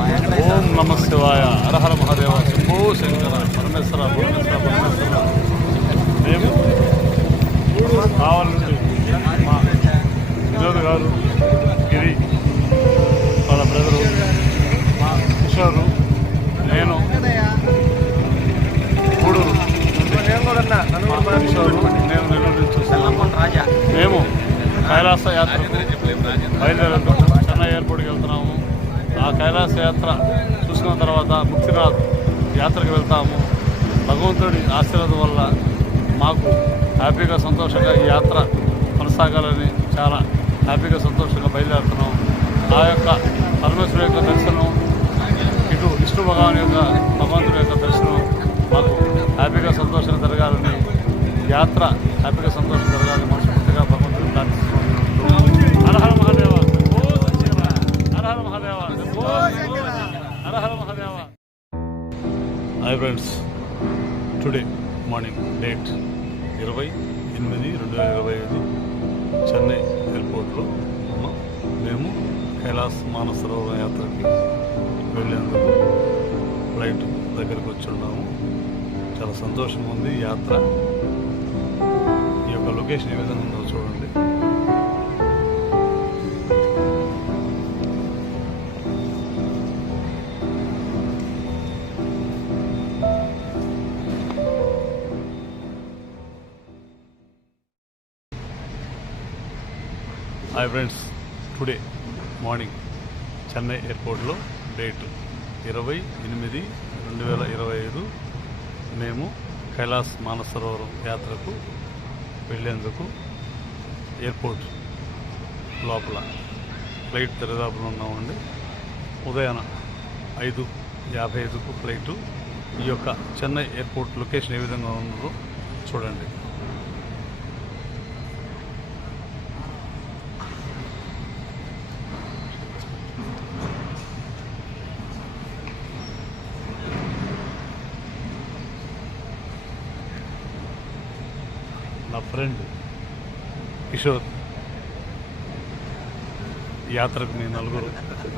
ఓం నమ శివాయ, హరహర మహాదేవ, శంభో శంకర, పరమేశ్వర పరమేశ్వర పరమేశ్వర. మేము కావాలి నుండి మా వినోద్ గారు, గిరి, వాళ్ళ బ్రదరు, మా కిషోరు, నేను గూడూరు, కిషోరు, నేను నెల్లూరు నుంచి చూస్తున్నాము. మేము కైలాస యాత్ర బయలుదేరుతున్నాము. చెన్నై ఎయిర్పోర్ట్కి వెళ్తున్నాము. ఆ కైలాస యాత్ర చూసుకున్న తర్వాత ముక్తినాథ్ యాత్రకు వెళ్తాము. భగవంతుడి ఆశీర్వాదం వల్ల మాకు హ్యాపీగా సంతోషంగా ఈ యాత్ర కొనసాగాలని చాలా హ్యాపీగా సంతోషంగా బయలుదేరుతున్నాం. ఆ యొక్క పరమేశ్వరు యొక్క దర్శనం, ఇటు విష్ణు భగవంతుడి యొక్క దర్శనం మాకు హ్యాపీగా సంతోషంగా జరగాలని, యాత్ర హ్యాపీగా సంతోషంగా జరగాలని మనస్ఫూర్తిగా భగవంతుడిని ప్రార్థిస్తున్నాం. హరహర మహాదేవ, హరహర మహాదేవ, హరహర Mahadeva. Hi friends, today morning date 20/8/2025 Chennai ఎయిర్పోర్ట్లో ఉన్నాం. మేము కైలాస్ మానసరోవర యాత్రకి వెళ్ళేందుకు ఫ్లైట్ దగ్గరికి వచ్చి ఉన్నాము. చాలా సంతోషంగా ఉంది యాత్ర. ఈ యొక్క లొకేషన్ ఏ విధంగా ఉందో చూడండి. Hi friends, today morning Chennai ఎయిర్పోర్ట్లో డేట్ 20/8/2025 మేము కైలాస్ మానసరోవరం యాత్రకు వెళ్ళేందుకు ఎయిర్పోర్ట్ లోపల ఫ్లైట్ దరిదాపులో ఉన్నామండి. ఉదయాన 5:55కు ఫ్లైటు. ఈ యొక్క చెన్నై ఎయిర్పోర్ట్ లొకేషన్ ఏ విధంగా ఉందో చూడండి. నా ఫ్రెండ్ కిషోర్, యాత్రకు మేము నలుగురు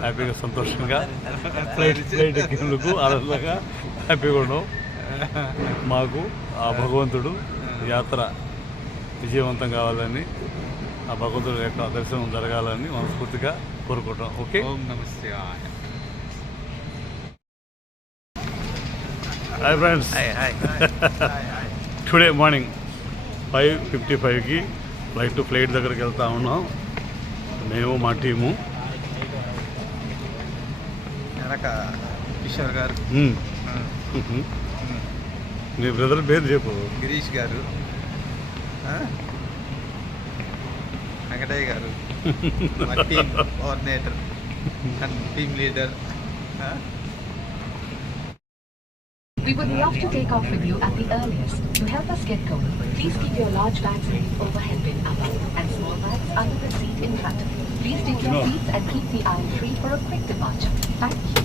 హ్యాపీగా సంతోషంగా ఫ్లైట్ ఎక్కినందుకు ఆనందంగా హ్యాపీగా ఉన్నాం. మాకు ఆ భగవంతుడు యాత్ర విజయవంతం కావాలని, ఆ భగవంతుడి యొక్క దర్శనం జరగాలని మనస్ఫూర్తిగా కోరుకుంటాం. Okay, Om namaste. Hi friends, today morning 5:55కి ఫ్లైట్ దగ్గరికి వెళ్తా ఉన్నాం. మేము మా టీము. కిషోర్ గారు, నీ బ్రదర్ పేరు చెప్పు. గిరీష్ గారు, వెంకటయ్య గారు, మా team coordinator and team leader. We would love to take off with you at the earliest. To help us get going, please keep your large bags in the overhead bin above and small bags under the seat in front of you. Please take your seats and keep the aisle free for a quick departure. Thank you.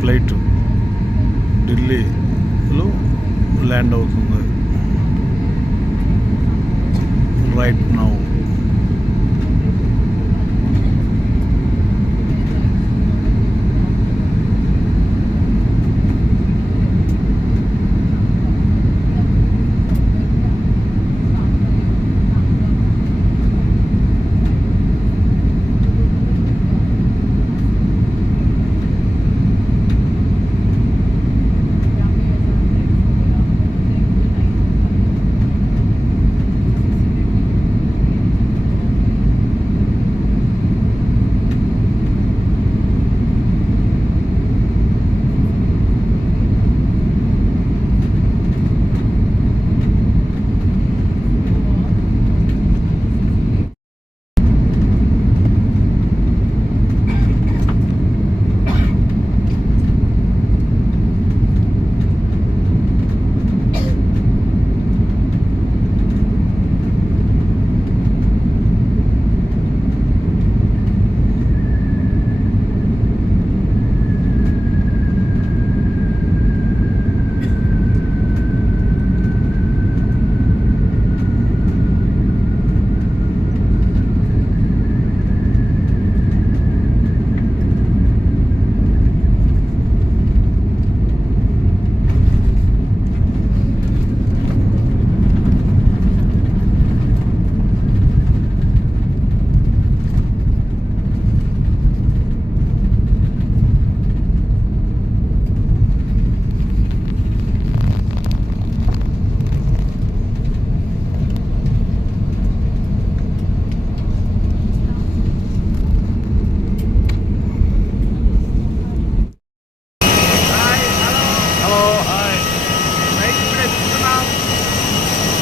Flight ఢిల్లీలో land అవుతుంది right now.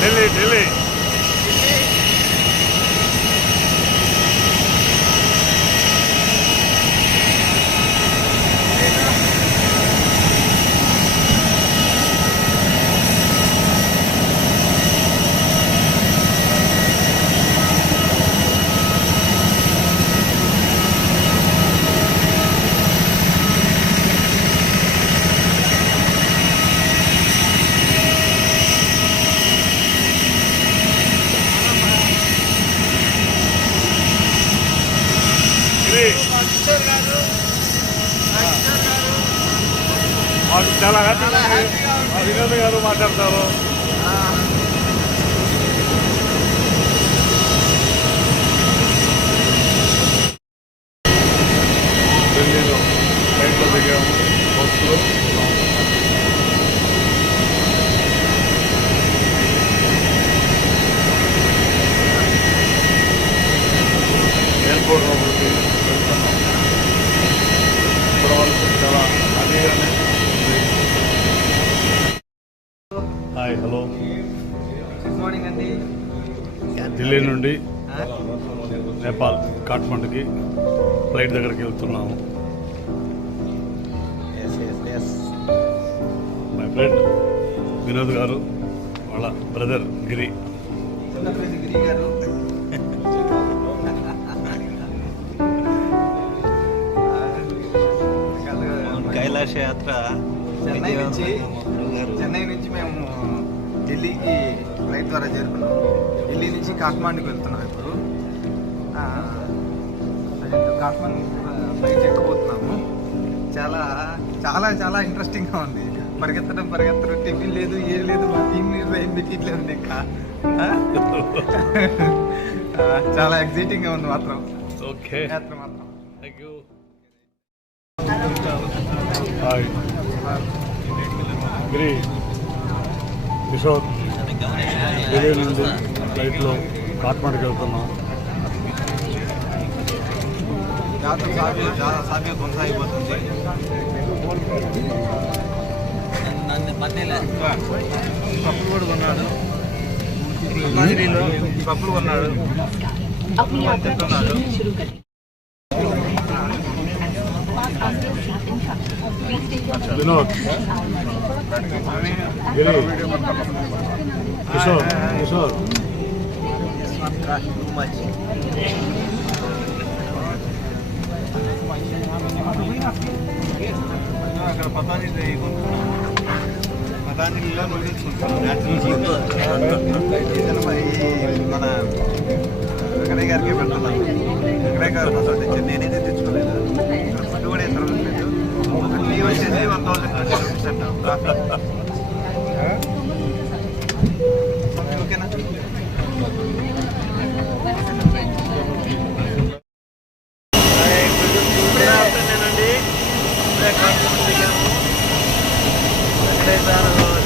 Delhi మాకు చాలా హ్యాపీగా మా వినోద్ గారు మాట్లాడతారు. ఢిల్లీలో ఫ్లైట్లో దిగాము, బస్సులో ఎయిర్పోర్ట్ లోపలికి వెళ్తున్నాం. ఇక్కడ వాళ్ళకి చాలా హ్యాపీగానే ఉంది. Hi, hello. గుడ్ మార్నింగ్ అండి. ఢిల్లీ నుండి నేపాల్ కాఠ్మండుకి ఫ్లైట్ దగ్గరికి వెళ్తున్నాము. మై ఫ్రెండ్ వినోద్ గారు, వాళ్ళ బ్రదర్ గిరి. గిరి గారు కైలాస యాత్ర చెన్నై నుంచి మేము ఢిల్లీకి ఫ్లైట్ ద్వారా చేరుకున్నాం. ఢిల్లీ నుంచి కాఠ్మాండుకి వెళ్తున్నాం. ఇప్పుడు కాఠ్మాండు ఫ్లైట్ ఎక్కబోతున్నాము. చాలా చాలా చాలా ఇంట్రెస్టింగ్గా ఉంది. పరిగెత్తడం టిఫిన్ లేదు, ఏది లేదు. మా టీం రైన్ పెట్టిట్లేదు ఇంకా. చాలా ఎగ్జైటింగ్గా ఉంది మాత్రం. ఓకే, యాత్ర మాత్రం. Thank you. హాయ్ గిరి, కిషోర్. ఢిల్లీ నుండి ఫ్లైట్లో కాఠ్మండుకి వెళ్తున్నాం. యాత్ర సాధ్యం కొనసాగిపోతుంది. పప్పులు కూడా కొన్నాడు. పప్పులు కొన్నాడు. अपनी यात्रा को शीघ्र शुरू करें. వినోద్, గిరి, కిషోర్. అక్కడ పతాంజలిలో నూడిల్స్ మన వెంకటయ్య గారికి పెడుతున్నాను. వెంకటయ్య గారు కోసం తెచ్చారు. నేనైతే తెచ్చుకోలేదు. ఫుడ్ కూడా ఎంత లేదు. ఒక టీ వచ్చేసి 1020 రూపీస్ అంట. ఓకేనా?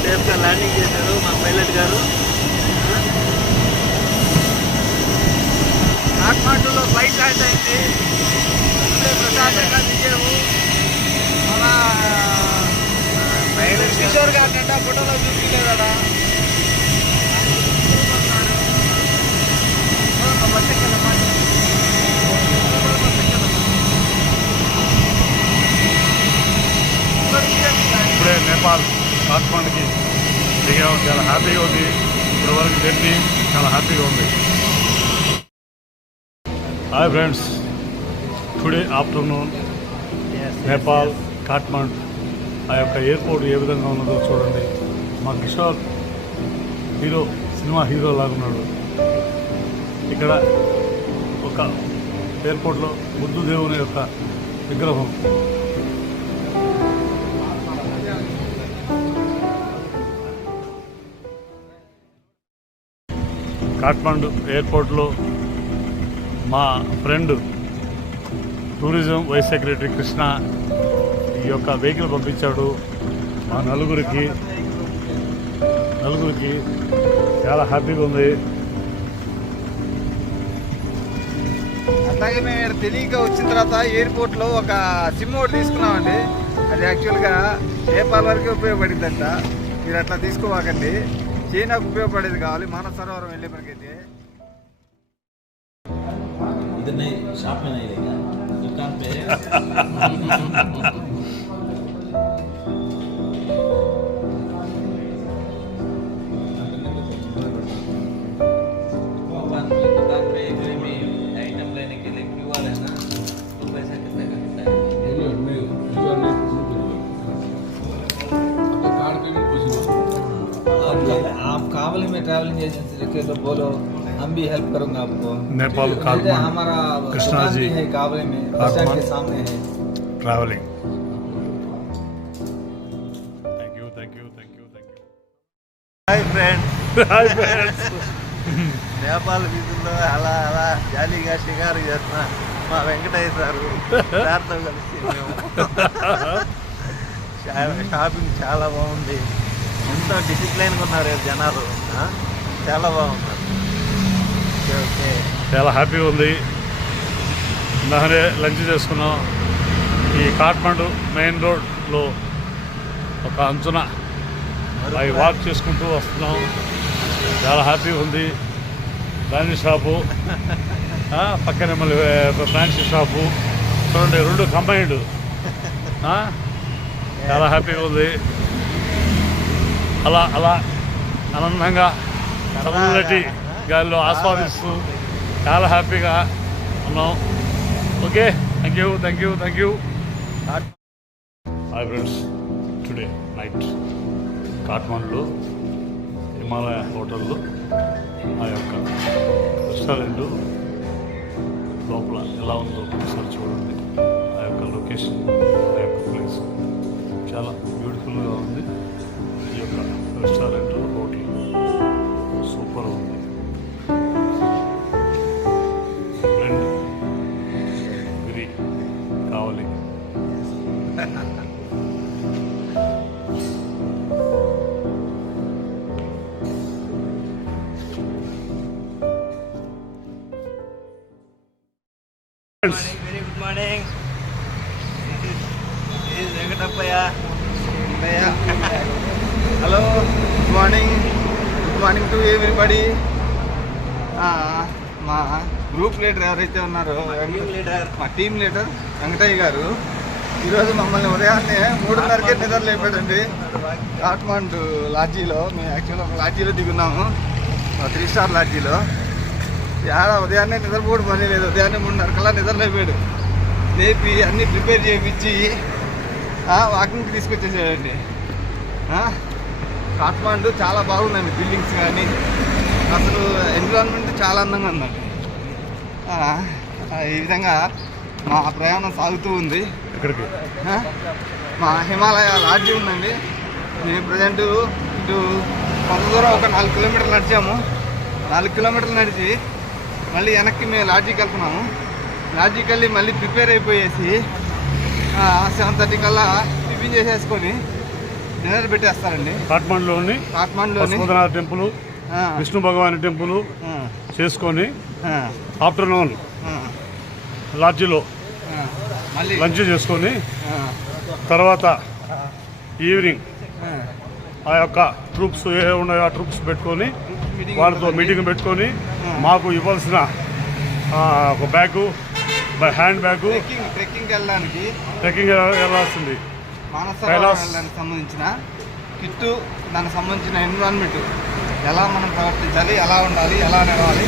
సేఫ్గా ల్యాండింగ్ చేశారు మా పైలట్ గారు. కాఠ్మాండులో ఫ్లైట్ స్టార్ట్ అయింది. ప్రశాంతంగా దిగాము. మన కిషోర్ గారినంట ఫోటోలో చూపించలేదా? ఇప్పుడే నేపాల్ కాఠ్మండుకి దిగాము. చాలా హ్యాపీగా ఉంది. ఇప్పటి వరకు జర్నీ చాలా హ్యాపీగా ఉంది. Hi friends, today afternoon Nepal Kathmandu ఆ యొక్క ఎయిర్పోర్ట్ ఏ విధంగా ఉన్నదో చూడండి. మా కిషోర్ హీరో, సినిమా హీరో లాగున్నాడు. ఇక్కడ ఒక ఎయిర్పోర్ట్లో బుద్ధ దేవుని యొక్క విగ్రహం. కాఠ్మండు ఎయిర్పోర్ట్లో మా friend tourism vice secretary Krishna ఈ యొక్క వెహికల్ పంపించాడు. మా నలుగురికి చాలా హ్యాపీగా ఉంది. అట్లాగే మేము తెలియక వచ్చిన తర్వాత ఎయిర్పోర్ట్లో ఒక సిమ్ ఒకటి తీసుకున్నామండి. అది యాక్చువల్గా నేపాల్ వరకే ఉపయోగపడిందంట. మీరు అట్లా తీసుకోవాకండి. చైనాకు ఉపయోగపడేది కావాలి మానస సరోవరం వెళ్ళే మనకైతే. इधर नहीं शॉप में नहीं लेगा दुकान पे दुकान पे कोई भी आइटम लेने के लिए क्यूआर है ना तो पैसा कितने का कितना है आप काबुल में ट्रैवलिंग एजेंसी रखे तो बोलो हम भी हेल्प करूंगा आपको. नेपाल जैसे काठमांडू हमारा कृष्णा दुकान जी, भी है काबुल में बस स्टैंड के सामने है. Travelling. Thank you. Hi friends, hi friends. Nepal వీధుల్లో అలా అలా జాలీగా షికారు చేస్తున్నా మా వెంకటయ్య సార్తో కలిసి మేము షాపింగ్ చాలా బాగుంది. ఎంతో డిసిప్లైన్గా ఉన్నారు జనాలు, చాలా బాగున్నారు. ఓకే, చాలా హ్యాపీగా ఉంది. ఇందాకనే లంచ్ చేసుకున్నాం. ఈ కాఠ్మండు మెయిన్ రోడ్లో ఒక అంచున అవి వాక్ చేసుకుంటూ వస్తున్నాం. చాలా హ్యాపీగా ఉంది. బ్రాండీ షాపు పక్కనే మళ్ళీ ఫ్యాన్సీ షాపు చూడండి, రెండు కంబైన్డ్. చాలా హ్యాపీగా ఉంది. అలా అలా ఆనందంగా చల్లటి గాలిలో ఆస్వాదిస్తూ చాలా హ్యాపీగా ఉన్నాం. Okay, thank you. Hi friends, today night కాఠ్మండులో హిమాలయ హోటల్లో ఆ యొక్క రెస్టారెంట్ లోపల ఎలా ఉందో ఒకసారి చూడండి. ఆ యొక్క లొకేషన్, ఆ యొక్క ప్లేస్ చాలా బ్యూటిఫుల్గా ఉంది. ఈ యొక్క రెస్టారెంట్ హోటల్ సూపర్ ఉంది. ఫ్రెండ్ గిరి కావాలి. Very good morning. Venkatappaiah. Hello, good morning to everybody. మా గ్రూప్ లీడర్ ఎవరైతే ఉన్నారో మా టీమ్ లీడర్ వెంకటయ్య గారు ఈరోజు మమ్మల్ని ఉదయాన్నే 3:30కే నిద్ర లేపాడండి. కాఠ్మండు లాడ్జీలో, మేము యాక్చువల్గా ఒక లాడ్జీలో దిగున్నాము, 3 స్టార్ లాడ్జీలో. ఉదయాన్నే నిద్రపోవడం పని లేదు. ఉదయాన్నే 3:30కల్లా నిద్ర లేపాడు. లేపి అన్నీ ప్రిపేర్ చేయించి వాకింగ్కి తీసుకొచ్చేసాడండి. కాఠ్మండు చాలా బాగుందండి, బిల్డింగ్స్ కానీ అసలు ఎన్విరాన్మెంట్ చాలా అందంగా ఉందండి. ఈ విధంగా మా ప్రయాణం సాగుతూ ఉంది. ఇక్కడికి మా హిమాలయ లాడ్జీ ఉందండి. మేము ప్రజెంట్ ఇటు కొంత దూరం ఒక 4 కిలోమీటర్లు నడిచాము. 4 కిలోమీటర్లు నడిచి మళ్ళీ వెనక్కి మేము లాడ్జీకి వెళ్తున్నాము. లాడ్జీకి వెళ్ళి మళ్ళీ ప్రిపేర్ అయిపోయేసి 7:30 కల్లా టిఫిన్ చేసేసుకొని డిన్నర్ పెట్టేస్తారండి. కాఠ్మండులోని పశుపతినాథ్ టెంపుల్, విష్ణు భగవాన్ టెంపుల్ చేసుకొని ఆఫ్టర్నూన్ లాడ్జీలో మళ్ళీ లంచ్ చేసుకొని తర్వాత ఈవినింగ్ ఆ యొక్క ట్రూప్స్ ఏ ఉన్నాయో ఆ ట్రూప్స్ పెట్టుకొని వాళ్ళతో మీటింగ్ పెట్టుకొని మాకు ఇవ్వాల్సిన ఒక బ్యాగు, హ్యాండ్ బ్యాగు, ట్రెక్కింగ్ వెళ్ళడానికి వెళ్ళాల్సింది మానస వెళ్ళడానికి సంబంధించిన కిట్టు, దానికి సంబంధించిన ఎన్విరాన్మెంట్ ఎలా మనం ప్రవర్తించాలి, ఎలా ఉండాలి, ఎలా నడవాలి,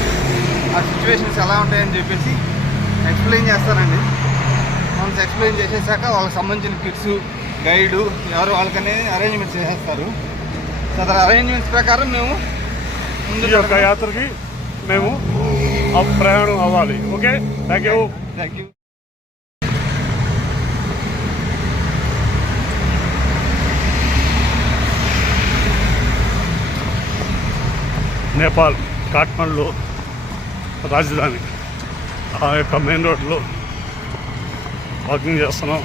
ఆ సిచ్యువేషన్స్ ఎలా ఉంటాయని చెప్పేసి ఎక్స్ప్లెయిన్ చేస్తారండి. మనం ఎక్స్ప్లెయిన్ చేసేసాక వాళ్ళకి సంబంధించిన కిట్స్, గైడు ఎవరు వాళ్ళకనే అరేంజ్మెంట్స్ చేసేస్తారు. సో అతని అరేంజ్మెంట్స్ ప్రకారం మేము ఈ యొక్క యాత్రకి మేము ప్రయాణం అవ్వాలి. Okay, thank you. నేపాల్ కాఠ్మండులో రాజధాని ఆ యొక్క మెయిన్ రోడ్లో వాకింగ్ చేస్తున్నాం.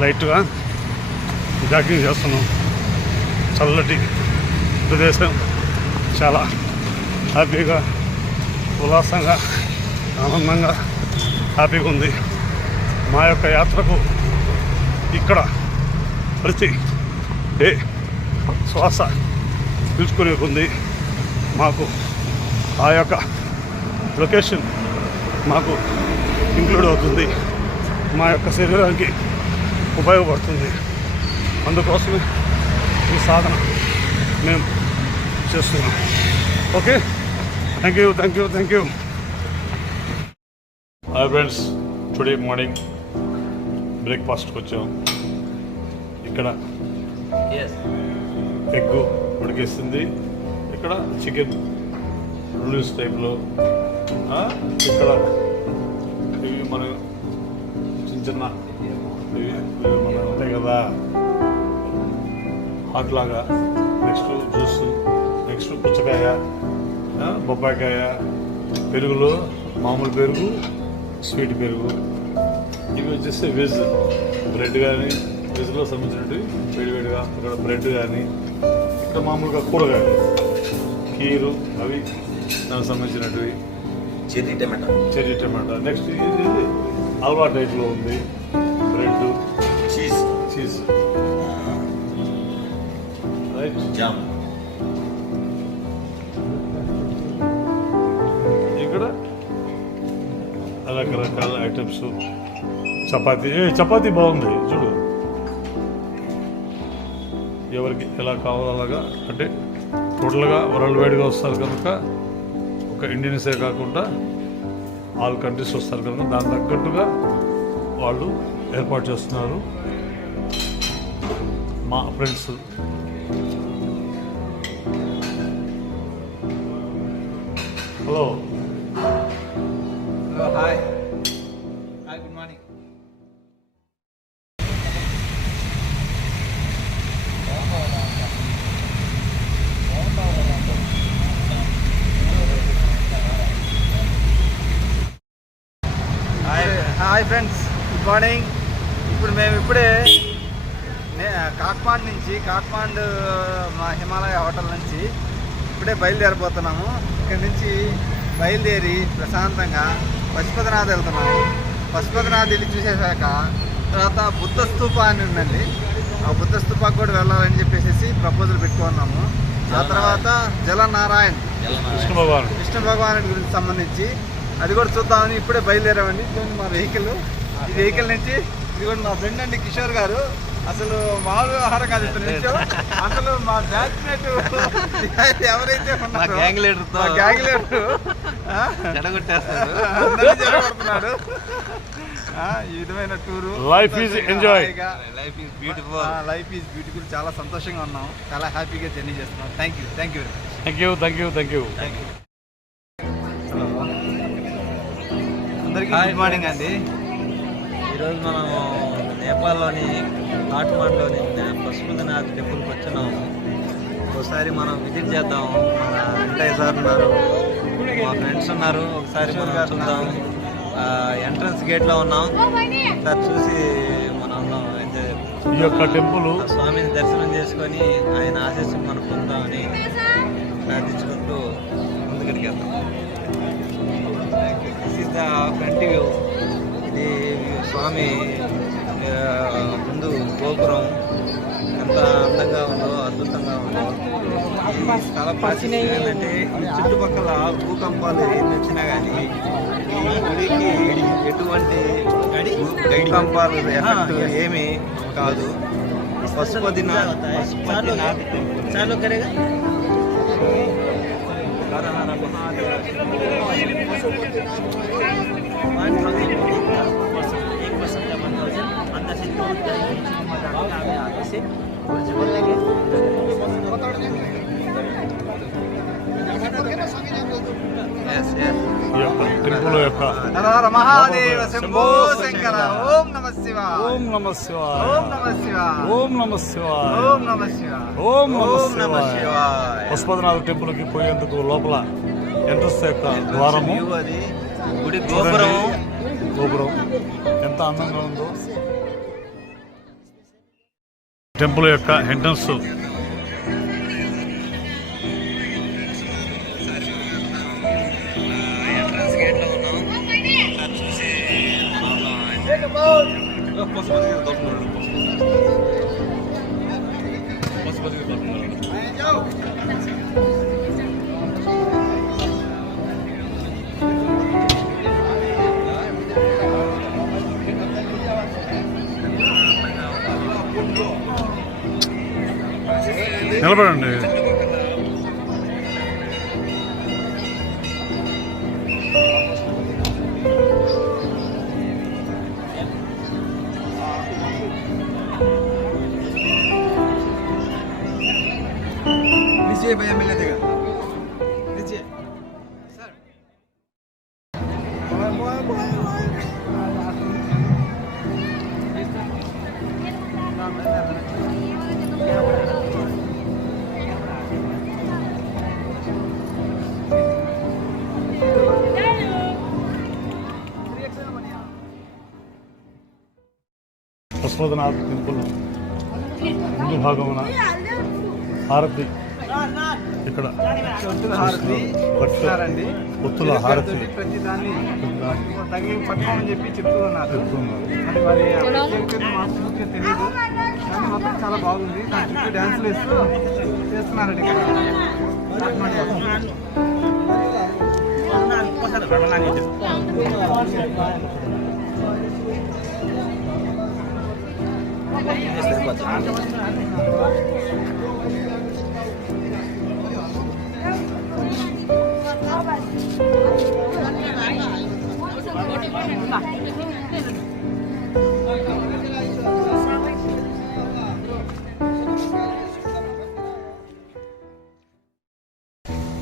లైట్గా జాగింగ్ చేస్తున్నాం. చల్లటి ప్రదేశం, చాలా హ్యాపీగా, ఉల్లాసంగా, ఆనందంగా, హ్యాపీగా ఉంది. మా యొక్క యాత్రకు ఇక్కడ ప్రతి డే శ్వాస పిలుచుకునే ఉంది మాకు ఆ యొక్క లొకేషన్ మాకు ఇంక్లూడ్ అవుతుంది, మా యొక్క శరీరానికి ఉపయోగపడుతుంది. అందుకోసమే ఈ సాధన మేము చేస్తున్నాం. Okay, thank you. Hi friends, today morning బ్రేక్ఫాస్ట్కి వచ్చాం. ఇక్కడ ఎగ్ ఉడికేస్తుంది, ఇక్కడ చికెన్ నూడిల్స్ టైప్లో, ఇక్కడ ఇవి మన చిన్న ఇవి మన ఉంటాయి కదా హాట్లాగా, నెక్స్ట్ జ్యూస్, నెక్స్ట్ పుచ్చకాయ, బొప్పాయికాయ, పెరుగులో మామూలు పెరుగు, స్వీట్ పెరుగు, ఇవి వచ్చేసి వెజ్ బ్రెడ్ కానీ వెజ్లో సంబంధించినవి వేడివేడిగా, ఇక్కడ బ్రెడ్ కానీ, ఇక్కడ మామూలుగా కూరగాయలు, కీరు అవి దానికి సంబంధించినవి, చెర్రీ టమాటా, నెక్స్ట్ ఇది హల్వా టైప్లో ఉంది, బ్రెడ్, చీజ్ రైట్, జామ్, ఇక్కడ రకరకాల ఐటమ్స్, చపాతీ బాగుంది చూడు, ఎవరికి ఎలా కావాలో అలాగా, అంటే టోటల్గా వరల్డ్ వైడ్గా వస్తారు కనుక ఒక ఇండియన్సే కాకుండా ఆల్ కంట్రీస్ వస్తారు కనుక దాని తగ్గట్టుగా వాళ్ళు ఏర్పాటు చేస్తున్నారు. మా friends hello hi, good morning. Hi friends, good morning. ఇప్పుడు మేము కాఠ్మాండు మా హిమాలయ హోటల్ నుంచి ఇప్పుడే బయలుదేరిపోతున్నాము. ఇక్కడి నుంచి బయలుదేరి ప్రశాంతంగా పశుపతినాథ్ వెళ్తున్నాము. పశుపతినాథ్ వెళ్ళి చూసేసాక తర్వాత బుద్ధ స్తూప అని ఉందండి, ఆ బుద్ధ స్తూపాకు కూడా వెళ్ళాలని చెప్పేసి ప్రపోజల్ పెట్టుకున్నాము. ఆ తర్వాత జలనారాయణ్ విష్ణు భగవానుడి గురించి సంబంధించి అది కూడా చూద్దామని ఇప్పుడే బయలుదేరామండి. ఇదిగోండి మా వెహికల్, ఈ వెహికల్ నుంచి ఇదిగోండి మా ఫ్రెండ్ అండి కిషోర్ గారు, అసలు మామూలు వ్యవహారం కాదు. అసలు మా బ్యాచ్మేట్ ఎవరైతే ఉన్నారో గ్యాంగ్ లీడర్ జరగొడుతున్నాడు. ఈ విధమైన tour, life is enjoy, life is beautiful. చాలా సంతోషంగా ఉన్నాం, చాలా హ్యాపీగా జర్నీ చేస్తున్నాం. Thank you. అందరికీ గుడ్ మార్నింగ్ అండి. ఈరోజు మనం నేపాల్లోని కాఠ్మాండ్లోని పశుపతినాథ్ టెంపుల్కి వచ్చినాము. ఒకసారి మనం విజిట్ చేద్దాం. మన వెంకయ్య సార్ ఉన్నారు, మా ఫ్రెండ్స్ ఉన్నారు, ఒకసారి మనం చూద్దాం. ఎంట్రన్స్ గేట్లో ఉన్నాం, ఒకసారి చూసి మనం ఈ యొక్క టెంపుల్ స్వామిని దర్శనం చేసుకొని ఆయన ఆశీస్సులు మనం పొందామని ప్రార్థించుకుంటూ ముందుకెళ్ళి వెళ్తాం. This is the front view. ఇది స్వామి ముందు గోపురం ఎంత అందంగా ఉందో, అద్భుతంగా ఉందో. ఈ స్థల ప్రాచీనం ఏంటంటే ఈ చుట్టుపక్కల భూకంపాలు ఎన్ని వచ్చినా కానీ ఈ గుడికి ఎటువంటి భూకంపాలు ఎఫెక్ట్ ఏమీ కాదు. పశుపతినాథ్ చాలు కరేగా. ఈ యొక్క టెంపుల్ యొక్క మహాదేవ శంభో శంకర. ఓం నమః శివాయ. ఓం నమః శివాయ. ఓం నమః శివాయ. ఓం నమః శివాయ. ఓం నమః శివాయ. ఓం ఓం నమః నమః శివాయ. శివాయ. పశుపతినాథ్ టెంపుల్కి పోయేందుకు లోపల ఎంట్రన్స్ యొక్క ద్వారము, అది గుడి గోపురం గోపురం ఎంత అందంగా ఉందో. టెంపుల్ యొక్క ఎంట్రన్స్ నిలబడండి. नीचे भैया मिलने देगा नीचे सर పశుపతినాథ టెంపుల్ ముందు భాగమున హారతి ఇక్కడ ఒత్తుల హారతి ప్రతి దాన్ని తగిలి పట్టుకోమని చెప్పి చెప్తున్నారు. అది మరి మాకు పూర్తిగా తెలియదు కానీ మొత్తం చాలా బాగుంది. దాని చుట్టూ డ్యాన్సులు వేస్తూ చేస్తున్నారండి ఇక్కడ.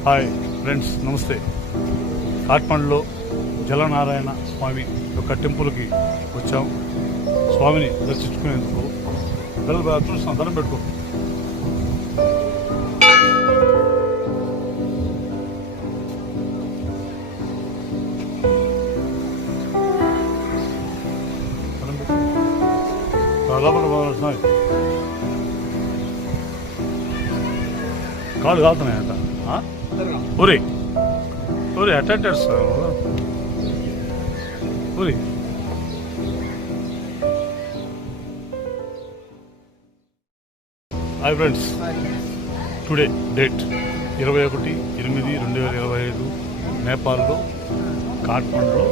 హాయ్ ఫ్రెండ్స్, నమస్తే. కాట్మండ్లో జలనారాయణ స్వామి యొక్క టెంపుల్కి వచ్చాం. స్వామిని దర్శించుకునేందుకు పిల్లలు చూస్తాం. దండం పెట్టుకో. కాళ్ళు కాలుతున్నాయంట. ఊరి ఊరి అటెండర్స్ ఊరి. హాయ్ ఫ్రెండ్స్, టుడే డేట్ 21/8/2025 నేపాల్లో కాట్మండ్లో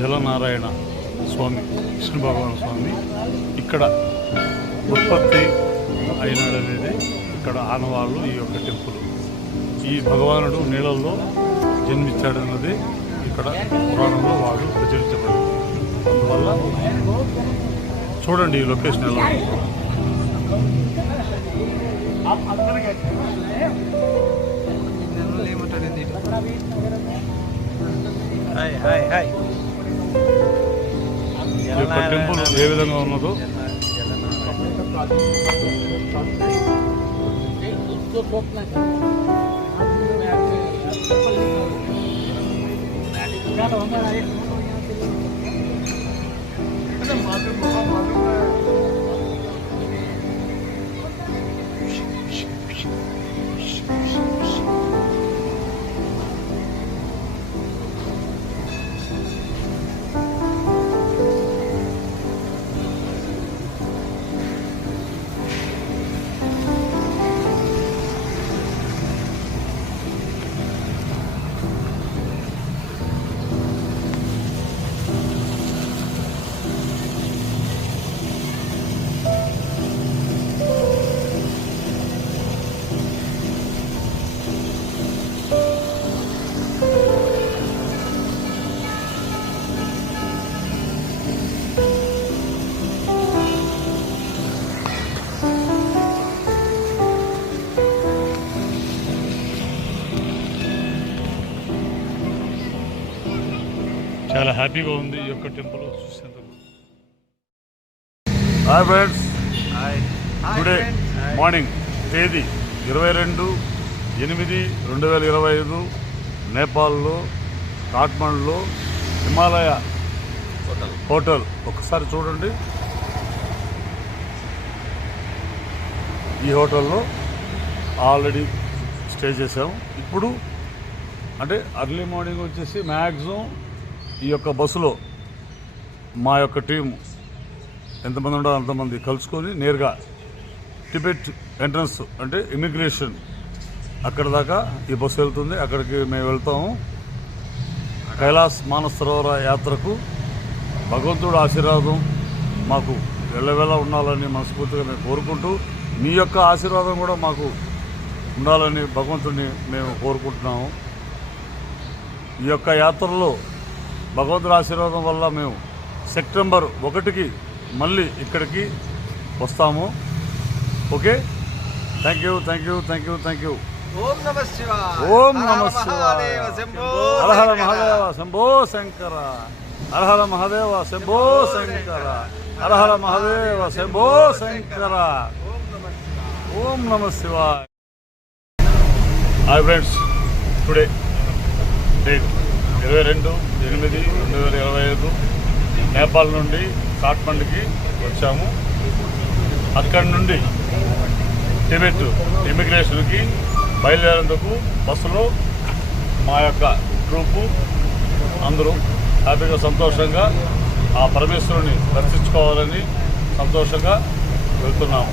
జలనారాయణ స్వామి, విష్ణు భగవాన్ స్వామి ఇక్కడ ఉత్పత్తి అయినాడనేది ఇక్కడ ఆనవాళ్ళు. ఈ యొక్క టెంపుల్, ఈ భగవానుడు నీళ్ళల్లో జన్మించాడన్నది ఇక్కడ పురాణంలో వాళ్ళు ప్రచురించబడింది. అందువల్ల చూడండి ఈ లొకేషన్ ఎలా ఉంది. ఈ యొక్క టెంపుల్ ఏ విధంగా ఉన్నదో చాలా హ్యాపీగా ఉంది ఈ యొక్క టెంపుల్ చూసేందుకు. హాయ్ ఫ్రెండ్స్, టుడే మార్నింగ్ తేదీ 22/8/2025 నేపాల్లో కాట్మండ్లో హిమాలయ హోటల్. ఒకసారి చూడండి, ఈ హోటల్లో ఆల్రెడీ స్టే చేసాము. ఇప్పుడు అంటే అర్లీ మార్నింగ్ వచ్చేసి మ్యాక్సిమం ఈ యొక్క బస్సులో మా యొక్క టీం ఎంతమంది ఉండాలో అంతమంది కలుసుకొని నేరుగా టిబెట్ ఎంట్రన్స్ అంటే ఇమిగ్రేషన్ అక్కడ దాకా ఈ బస్సు వెళ్తుంది. అక్కడికి మేము వెళ్తాము. కైలాస్ మానసరోవర యాత్రకు భగవంతుడు ఆశీర్వాదం మాకు వెళ్ళవేళ ఉండాలని మనస్ఫూర్తిగా మేము కోరుకుంటూ, మీ యొక్క ఆశీర్వాదం కూడా మాకు ఉండాలని భగవంతుడిని మేము కోరుకుంటున్నాము. ఈ యొక్క యాత్రలో భగవంతుడి ఆశీర్వాదం వల్ల మేము సెప్టెంబర్ 1కి మళ్ళీ ఇక్కడికి వస్తాము. Okay, thank you. ఓం నమ శివాయ. ఓం నమ శివాయ. శంభో హర హర మహాదేవ శంభో శంకర. హర హర మహాదేవ శంభో శంకర. హర హర మహాదేవ శంభో శంకర. ఓం నమ శివాయ. Hi friends, today date 22/8/2025 Nepal నుండి కాఠ్మండుకి వచ్చాము. అక్కడి నుండి టిబెట్ ఇమిగ్రేషన్కి బయలుదేరేందుకు బస్సులో మా యొక్క ట్రూపు అందరూ హ్యాపీగా సంతోషంగా ఆ పరమేశ్వరుని దర్శించుకోవాలని సంతోషంగా వెళ్తున్నాము.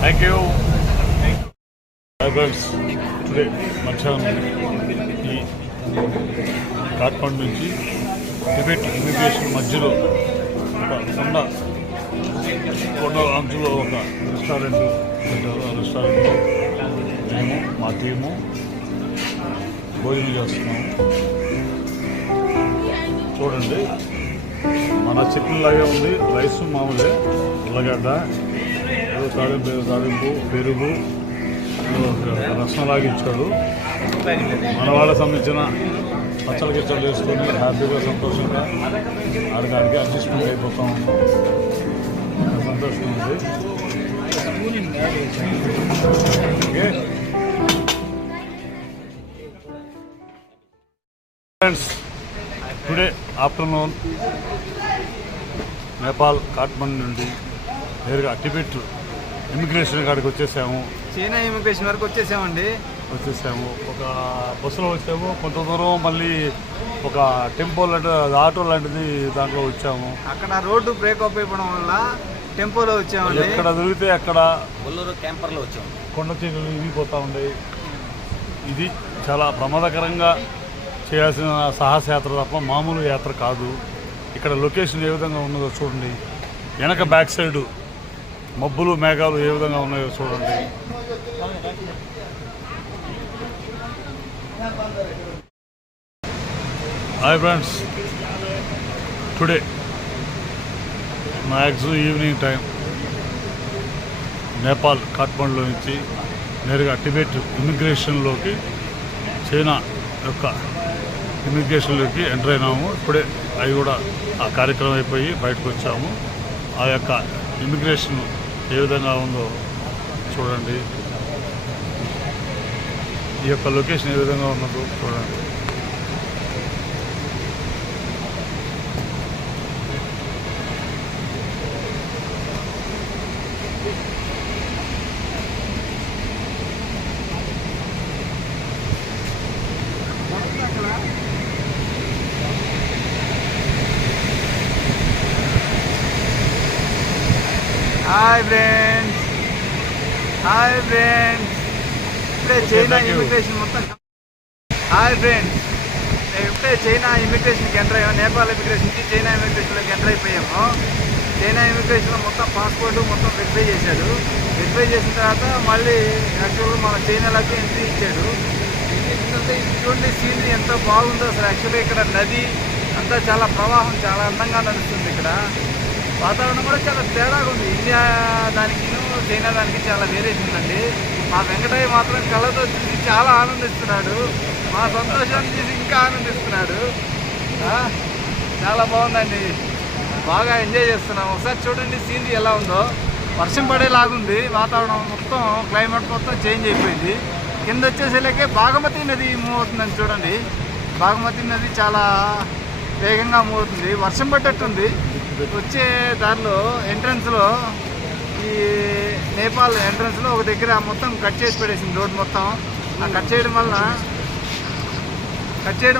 Thank you. టుడే మధ్యాహ్నం ఈ కాఠ్మండు నుంచి టిబెట్ ఇమిగ్రేషన్ మధ్యలో ఒక కొండ అంచులో ఒక రెస్టారెంట్ పెట్టారు. ఆ రెస్టారెంట్లో మేము మా టీము భోజనం చేస్తున్నాము. చూడండి, మన చెప్పినలాగే ఉంది. రైసు మామూలే, ఉల్లగడ్డ, తాలింపు, పెరుగు, రసంలాగా ఇచ్చాడు. మన వాళ్ళకి సంబంధించిన పచ్చళ్ళ గిచ్చలు వేసుకొని హ్యాపీగా సంతోషంగా ఆడడానికి అడ్జస్ట్మెంట్ అయిపోతాం. సంతోషం ఉంది. Okay friends, today afternoon Nepal Kathmandu నుండి నేరుగా టిబెట్ ఇమిగ్రేషన్ కాడికి వచ్చేసాము. చైనా ఇమిగ్రేషన్ వరకు వచ్చేసాము. ఒక బస్సులో వచ్చాము. కొంత దూరం మళ్ళీ ఒక టెంపో లాంటి ఆటో లాంటిది దాంట్లో వచ్చాము. అక్కడ రోడ్డు బ్రేకప్ అయిపోవడం వల్ల టెంపోలో వచ్చామండి. ఎక్కడ దొరికితే అక్కడ కొల్లూరు క్యాంపర్లో వచ్చాము. కొండ చీరలు ఇరిగిపోతూ ఉండేవి. ఇది చాలా ప్రమాదకరంగా చేయాల్సిన సాహసయాత్ర తప్ప మామూలు యాత్ర కాదు. ఇక్కడ లొకేషన్ ఏ విధంగా ఉన్నదో చూడండి. వెనక బ్యాక్ సైడు మబ్బులు మేఘాలు ఏ విధంగా ఉన్నాయో చూడండి. Hi friends, today maximum evening time Nepal కాఠ్మండులో నుంచి నేరుగా టిబెట్ ఇమిగ్రేషన్లోకి, చైనా యొక్క ఇమిగ్రేషన్లోకి ఎంటర్ అయినాము. ఇప్పుడే అవి కూడా ఆ కార్యక్రమం అయిపోయి బయటకు వచ్చాము. ఆ యొక్క ఇమిగ్రేషన్ ఏ విధంగా ఉందో చూడండి. ఈ యొక్క లొకేషన్ ఏ విధంగా ఉన్నదో చూడండి. హాయ్ ఫ్రెండ్స్, ఇప్పుడే చైనా ఇమిగ్రేషన్ మొత్తం. హాయ్ ఫ్రెండ్స్, ఇప్పుడే చైనా ఇమిగ్రేషన్కి ఎంటర్ అయ్యాము. నేపాల్ ఇమిగ్రేషన్కి చైనా ఇమిగ్రేషన్లోకి ఎంటర్ అయిపోయాము. చైనా ఇమిగ్రేషన్లో మొత్తం పాస్పోర్ట్ మొత్తం వెరిఫై చేశాడు. వెరిఫై చేసిన తర్వాత మళ్ళీ యాక్చువల్గా మన చైనాలోకి ఎంట్రీ ఇచ్చాడు. చూడండి, సీనరీ ఎంత బాగుందో అసలు. యాక్చువల్గా ఇక్కడ నది అంతా చాలా ప్రవాహం, చాలా అందంగా నడుస్తుంది. ఇక్కడ వాతావరణం కూడా చాలా తేడాగా ఉంది. ఇండియా దానికి చైనా దానికి చాలా వేరియేషన్ ఉందండి. మా వెంకటయ్య మాత్రం కళ్ళతో చూసి చాలా ఆనందిస్తున్నాడు. మా సంతోషాన్ని చూసి ఇంకా ఆనందిస్తున్నాడు. చాలా బాగుందండి, బాగా ఎంజాయ్ చేస్తున్నాం. ఒకసారి చూడండి సీనరీ ఎలా ఉందో. వర్షం పడేలాగుంది వాతావరణం, మొత్తం క్లైమేట్ మొత్తం చేంజ్ అయిపోయింది. కింద వచ్చేసేలాకే బాగమతి నది మూవ్ అవుతుందని చూడండి. బాగమతి నది చాలా వేగంగా మూవ్ అవుతుంది. వర్షం పడ్డట్టుంది. వచ్చే దారిలో ఎంట్రన్స్లో, ఈ నేపాల్ ఎంట్రన్స్లో ఒక దగ్గర మొత్తం కట్ చేసి పడేసింది రోడ్ మొత్తం. ఆ కట్ చేయడం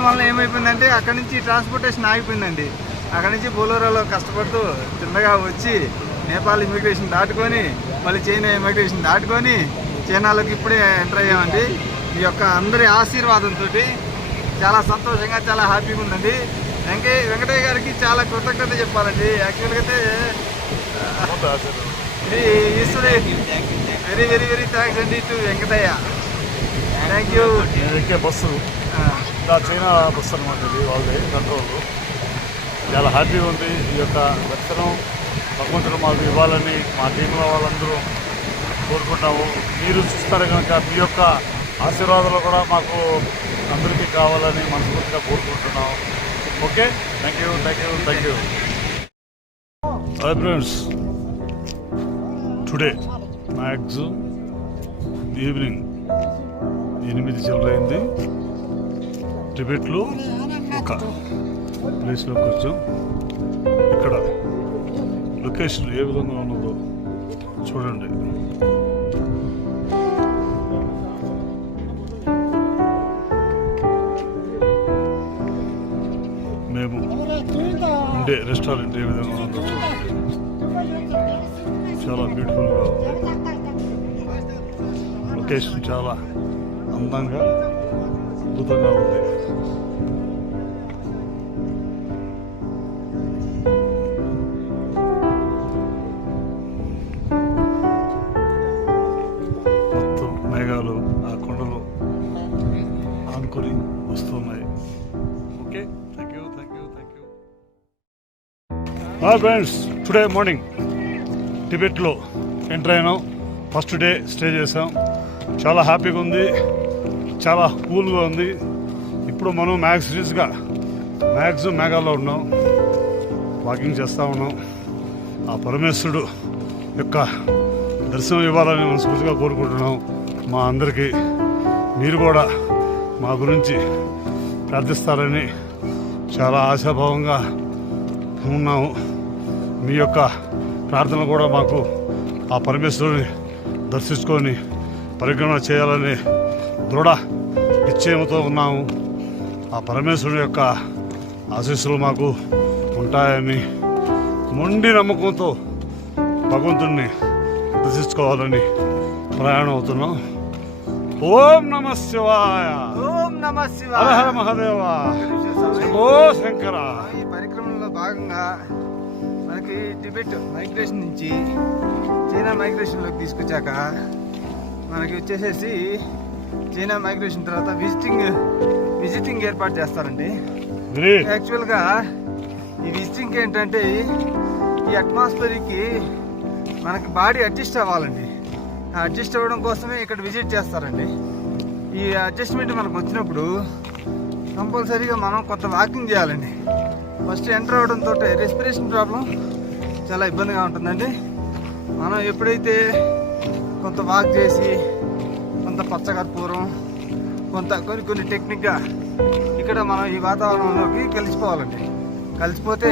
వలన ఏమైపోయిందంటే అక్కడి నుంచి ట్రాన్స్పోర్టేషన్ ఆగిపోయిందండి. అక్కడి నుంచి బోలోరాలో కష్టపడుతూ చిన్నగా వచ్చి నేపాల్ ఇమిగ్రేషన్ దాటుకొని మళ్ళీ చైనా ఇమిగ్రేషన్ దాటుకొని చైనాలోకి ఇప్పుడే ఎంటర్ అయ్యామండి. ఈ యొక్క అందరి ఆశీర్వాదంతో చాలా సంతోషంగా చాలా హ్యాపీగా ఉందండి. వెంకటయ్య గారికి చాలా కృతజ్ఞత చెప్పాలండి. యాక్చువల్గా అయితే వెరీ వెరీ వెరీ థ్యాంక్స్ అండి టు వెంకటయ్య. Thank you. ఎక్కే బస్సు చైనా బస్సు అనమాట, ఇది వాళ్ళది కంట్రోల్. చాలా హ్యాపీగా ఉంది. ఈ యొక్క దర్శనం భగవంతుడు మాకు ఇవ్వాలని మా టీంలో వాళ్ళందరూ కోరుకుంటాము. మీరు చూస్తారు కనుక మీ యొక్క ఆశీర్వాదాలు కూడా మాకు అందరికీ కావాలని మనస్ఫూర్తిగా కోరుకుంటున్నాం. Okay, thank you thank you thank you. Hi friends, today max evening 8 చిల్లరైంది. టిబెట్లో ఒక ప్లేస్లోకి వచ్చాం. ఇక్కడ లొకేషన్ ఏ విధంగా ఉన్నదో చూడండి. మేము ఉండే రెస్టారెంట్ ఏ విధంగా ఉన్నదో చూడండి. చాలా బ్యూటిఫుల్గా ఉంది. లొకేషన్ చాలా అందంగా అద్భుతంగా ఉంది. మొత్తం మేఘాలు ఆ కొండలు ఆనుకొని వస్తున్నాయి. Okay, thank you thank you thank you. Hi friends, today morning టిబెట్లో ఎంటర్ అయినాం. ఫస్ట్ డే స్టే చేసాం. చాలా హ్యాపీగా ఉంది, చాలా కూల్గా ఉంది. ఇప్పుడు మనం మ్యాక్సిమం మేఘాల్లో ఉన్నాం, వాకింగ్ చేస్తూ ఉన్నాం. ఆ పరమేశ్వరుడు యొక్క దర్శనం ఇవ్వాలని మనస్ఫూర్తిగా కోరుకుంటున్నాం. మా అందరికీ మీరు కూడా మా గురించి ప్రార్థిస్తారని చాలా ఆశాభావంగా ఉన్నాము. మీ యొక్క ప్రార్థన కూడా మాకు ఆ పరమేశ్వరుని దర్శించుకొని పరిగణన చేయాలని దృఢ నిశ్చయంతో ఉన్నాము. ఆ పరమేశ్వరుని యొక్క ఆశీస్సులు మాకు ఉంటాయని మొండి నమ్మకంతో భగవంతుడిని దర్శించుకోవాలని ప్రయాణం అవుతున్నాం. ఓం నమ శివాయ. ఓం నమ హర శివాయ. హర మహాదేవ. శంభో శంకర. ఈ పరిక్రమలో భాగంగా మనకి టిబెట్ మైగ్రేషన్ నుంచి చైనా మైగ్రేషన్లోకి తీసుకొచ్చాక మనకి వచ్చేసేసి చైనా మైగ్రేషన్ తర్వాత విజిటింగ్ ఏర్పాటు చేస్తారండి. యాక్చువల్గా ఈ విజిటింగ్ ఏంటంటే ఈ అట్మాస్ఫియర్కి మనకి బాడీ అడ్జస్ట్ అవ్వాలండి. అడ్జస్ట్ అవ్వడం కోసమే ఇక్కడ విజిట్ చేస్తారండి. ఈ అడ్జస్ట్మెంట్ మనకు వచ్చినప్పుడు కంపల్సరీగా మనం కొంత వాకింగ్ చేయాలండి. ఫస్ట్ ఎంటర్ అవ్వడంతో రెస్పిరేషన్ ప్రాబ్లం చాలా ఇబ్బందిగా ఉంటుందండి. మనం ఎప్పుడైతే కొంత వాక్ చేసి కొంత పచ్చకర్పూరం కొన్ని టెక్నిక్గా ఇక్కడ మనం ఈ వాతావరణంలోకి కలిసిపోవాలండి. కలిసిపోతే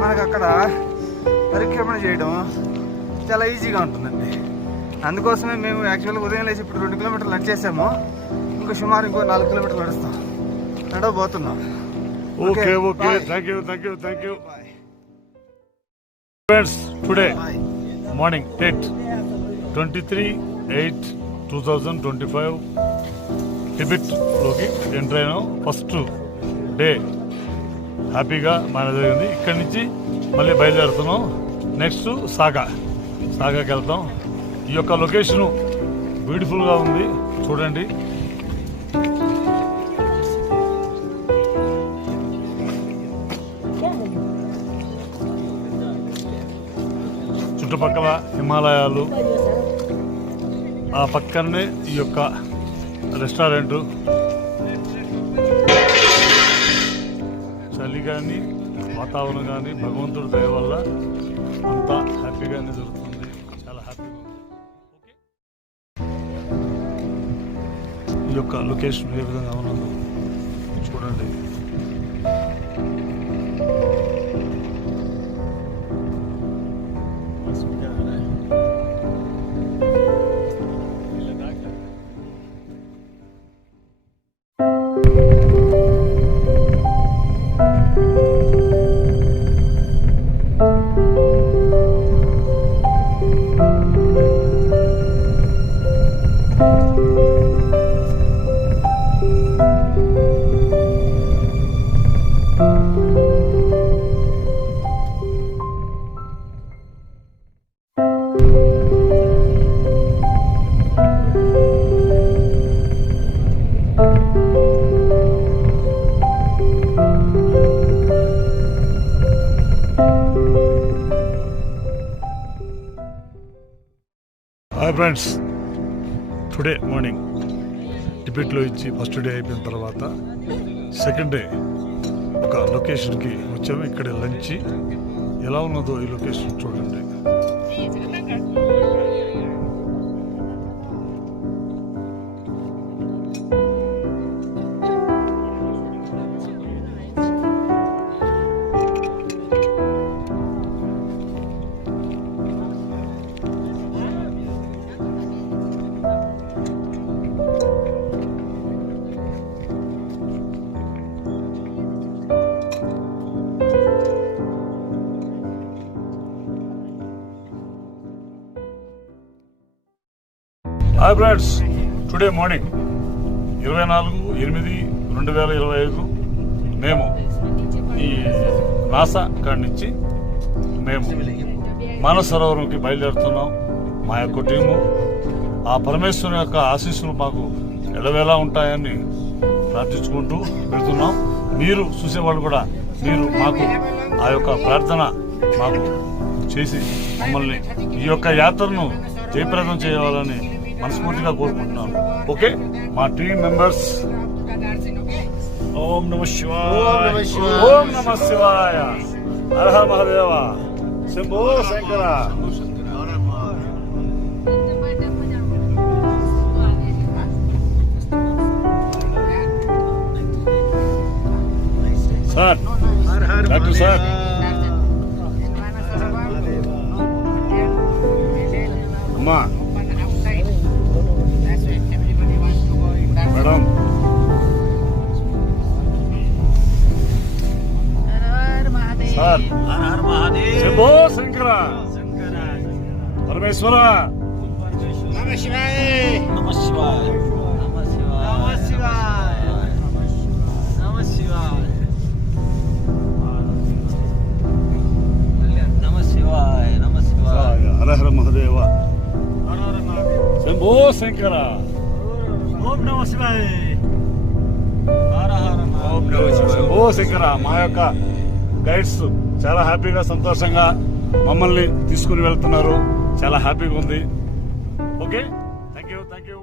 మనకు అక్కడ పరిక్రమణ చేయడం చాలా ఈజీగా ఉంటుందండి. అందుకోసమే మేము యాక్చువల్గా ఉదయం లేచి ఇప్పుడు 2 కిలోమీటర్లు నడిచేసాము. ఇంకో 4 కిలోమీటర్లు నడవబోతున్నాం. Okay okay, thank you thank you thank you. Friends, today morning date 23/8/2025 టిబెట్లోకి ఎంటర్ అయినాం. ఫస్ట్ డే హ్యాపీగా మేనేజ్ అయింది. ఇక్కడి నుంచి మళ్ళీ బయలుదేరుతున్నాం. నెక్స్ట్ సాగాకి వెళ్తాం. ఈ యొక్క లొకేషను బ్యూటిఫుల్గా ఉంది, చూడండి. చుట్టుపక్కల హిమాలయాలు, ఆ పక్కనే ఈ యొక్క రెస్టారెంట్. చలి కానీ వాతావరణం కానీ భగవంతుడి దయ వల్ల అంతా హ్యాపీగానే జరుగుతుంది. చాలా హ్యాపీగా ఉంది. ఈ యొక్క లొకేషన్ ఏ విధంగా ఉన్నదో చూడండి. హాయ్ ఫ్రెండ్స్, టుడే మార్నింగ్ టిబెట్లో ఇచ్చి ఫస్ట్ డే అయిపోయిన తర్వాత సెకండ్ డే ఒక లొకేషన్కి వచ్చాము. ఇక్కడ లంచ్ ఎలా ఉన్నదో ఈ లొకేషన్ చూడండి. హాయ్ ఫ్రెండ్స్, టుడే మార్నింగ్ 24/8/2025 మేము ఈ నాసా కాడి నుంచి మేము మానస సరోవరంకి బయలుదేరుతున్నాం. మా యొక్క టీము ఆ పరమేశ్వరుని యొక్క ఆశీస్సులు మాకు ఎడవేలా ఉంటాయని ప్రార్థించుకుంటూ వెళ్తున్నాం. మీరు చూసేవాళ్ళు కూడా మీరు మాకు ఆ యొక్క ప్రార్థన మాకు చేసి మమ్మల్ని ఈ యొక్క యాత్రను జయప్రదం చేయాలని మనస్ఫూర్తిగా కోరుకుంటున్నాను. ఓకే, మా టీం మెంబర్స్ ఓం నమ శివాయ, ఓం నమ శివాయ, Hara Hara Mahadeva, Shambho Shankara. Sir, doctor sir, అమ్మా మేడం, సార్, శంభో శంకర, పరమేశ్వర, నమ శివాయ, నమ శివాయ, నమ శివాయ, నమ శివాయ, నమ శివాయ, నమ శివాయ, హర హర మహాదేవ, శంభో శంకర, ఓం నమ శివాయ, హర హర శంభో శంకర. మా యొక్క గైడ్స్ చాలా హ్యాపీగా సంతోషంగా మమ్మల్ని తీసుకుని వెళ్తున్నారు. చాలా హ్యాపీగా ఉంది. Okay, thank you.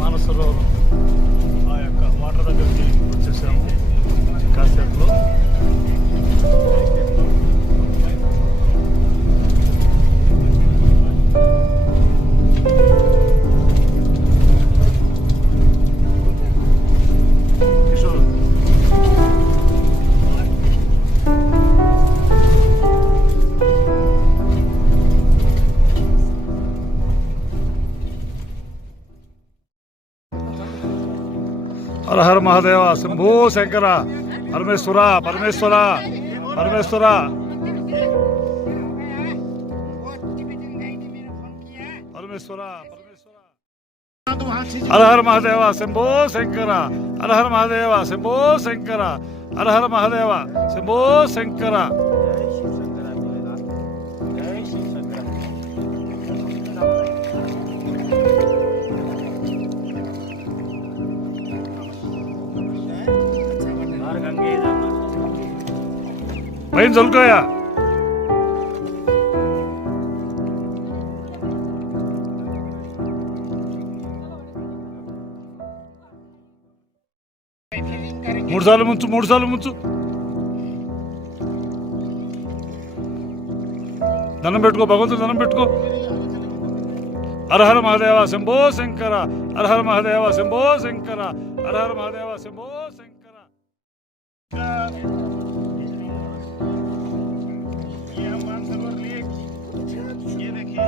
Manasa Sarovaram ఆ యొక్క వాటర్ దగ్గరికి వచ్చేసాము కాసేపులో. హర హర మహాదేవ, శంభో శంకర, పరమేశ్వర, పరమేశ్వర, పరమేశ్వర. పరమేశ్వర, పరమేశ్వర. హర హర మహాదేవ, శంభో శంకర, హర హర మహాదేవ, శంభో శంకర, హర హర మహాదేవ, శంభో శంకర. పైన చల్లుకోయా. మూడు సార్లు ముంచు. దండం పెట్టుకో, భగవంతుడు దండం పెట్టుకో. హర హర మహాదేవ, శంభో శంకర, హర హర మహాదేవ, శంభో శంకర, హర హర మహాదేవ, శంభో శంకర. ये देखिए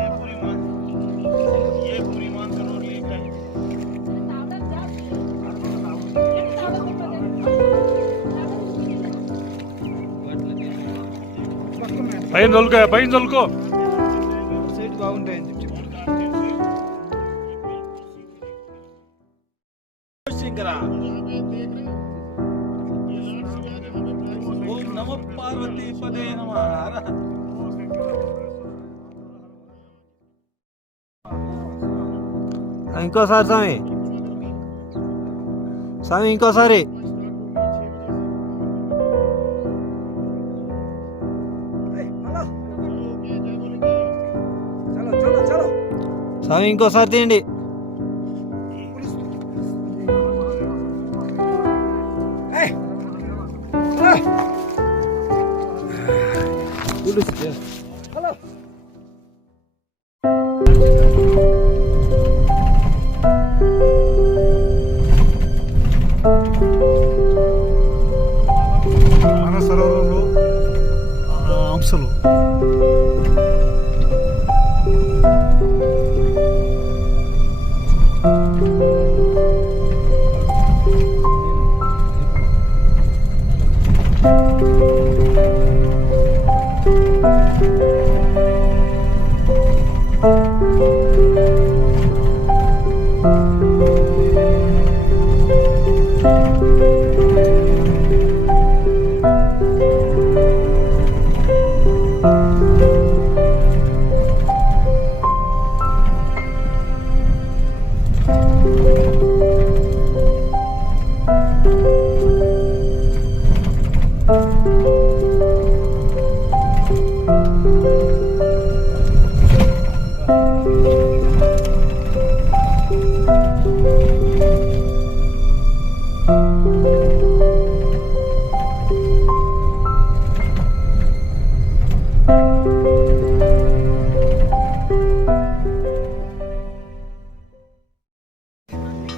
पूरी मानसरोवर लेक है. పైన చల్లుకో. సైట్ బాగుంటాయని చెప్పి శంకర, ఓం నమ పార్వతీ పదే నమ. ఇంకోసారి స్వామి, స్వామి ఇంకోసారి. స్వామి ఇంకోసారి తీయండి. మన సరోవరంలో అంశలు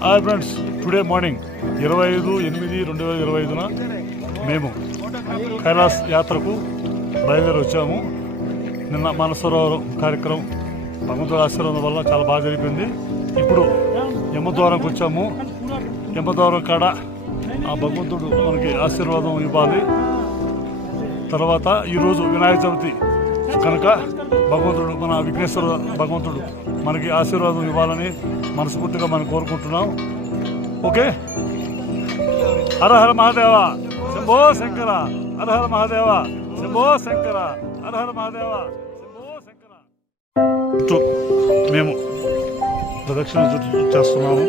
హాయ్ ఫ్రెండ్స్, టుడే మార్నింగ్ 25/8/2025 మేము కైలాస్ యాత్రకు బయలుదేరి వచ్చాము. నిన్న మానసరోవరం కార్యక్రమం భగవంతుడి ఆశీర్వాదం వల్ల చాలా బాగా జరిగింది. ఇప్పుడు యమద్వారంకి వచ్చాము. యమద్వారం కాడ ఆ భగవంతుడు మనకి ఆశీర్వాదం ఇవ్వాలి. తర్వాత ఈరోజు వినాయక చవితి కనుక భగవంతుడు, మన విఘ్నేశ్వర భగవంతుడు మనకి ఆశీర్వాదం ఇవ్వాలని మనస్ఫూర్తిగా మనం కోరుకుంటున్నాం. ఓకే, హర హర మహాదేవ శంభో శంకర, హర హర మహాదేవ శంభో శంకర, హర హర మహాదేవ శంభో శంకర. మేము ప్రదక్షిణ చుట్టూ చేస్తున్నాము.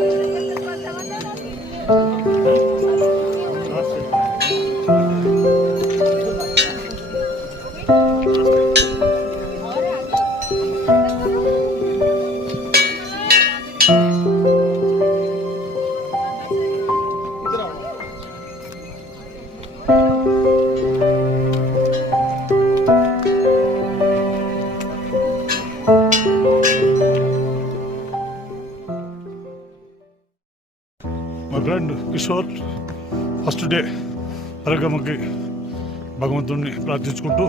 మా ఫ్రెండ్ కిషోర్ ఫస్ట్ డే పరిక్రమకి భగవంతుడిని ప్రార్థించుకుంటూ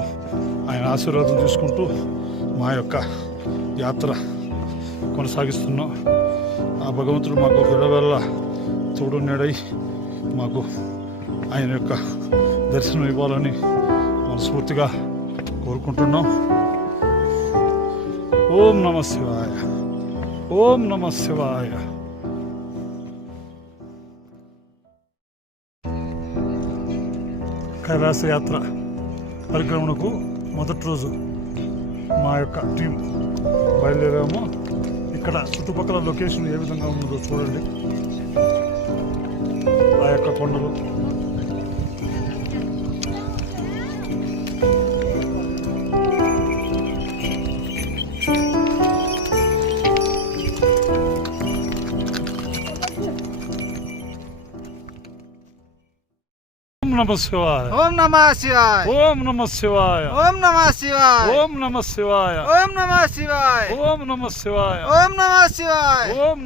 ఆయన ఆశీర్వాదం తీసుకుంటూ మా యొక్క యాత్ర కొనసాగిస్తున్నాం. ఆ భగవంతుడు మాకు వెళ్ళవల్ల తోడున్నాడై మాకు ఆయన యొక్క దర్శనం ఇవ్వాలని మనస్ఫూర్తిగా కోరుకుంటున్నాం. ఓం నమః శివాయ, ఓం నమః శివాయ. కైలాస యాత్ర పరిక్రమణకు మొదటి రోజు మా యొక్క టీం బయలుదేరాము. ఇక్కడ చుట్టుపక్కల లొకేషన్ ఏ విధంగా ఉన్నదో చూడండి. ఆ యొక్క కొండలు, నమః శివాయ, ఓం నమః శివాయ, ఓం నమః శివాయ, ఓం నమః శివాయ, ఓం నమః శివాయ, ఓం నమః శివాయ, ఓం నమః శివాయ, ఓం నమః శివాయ, ఓం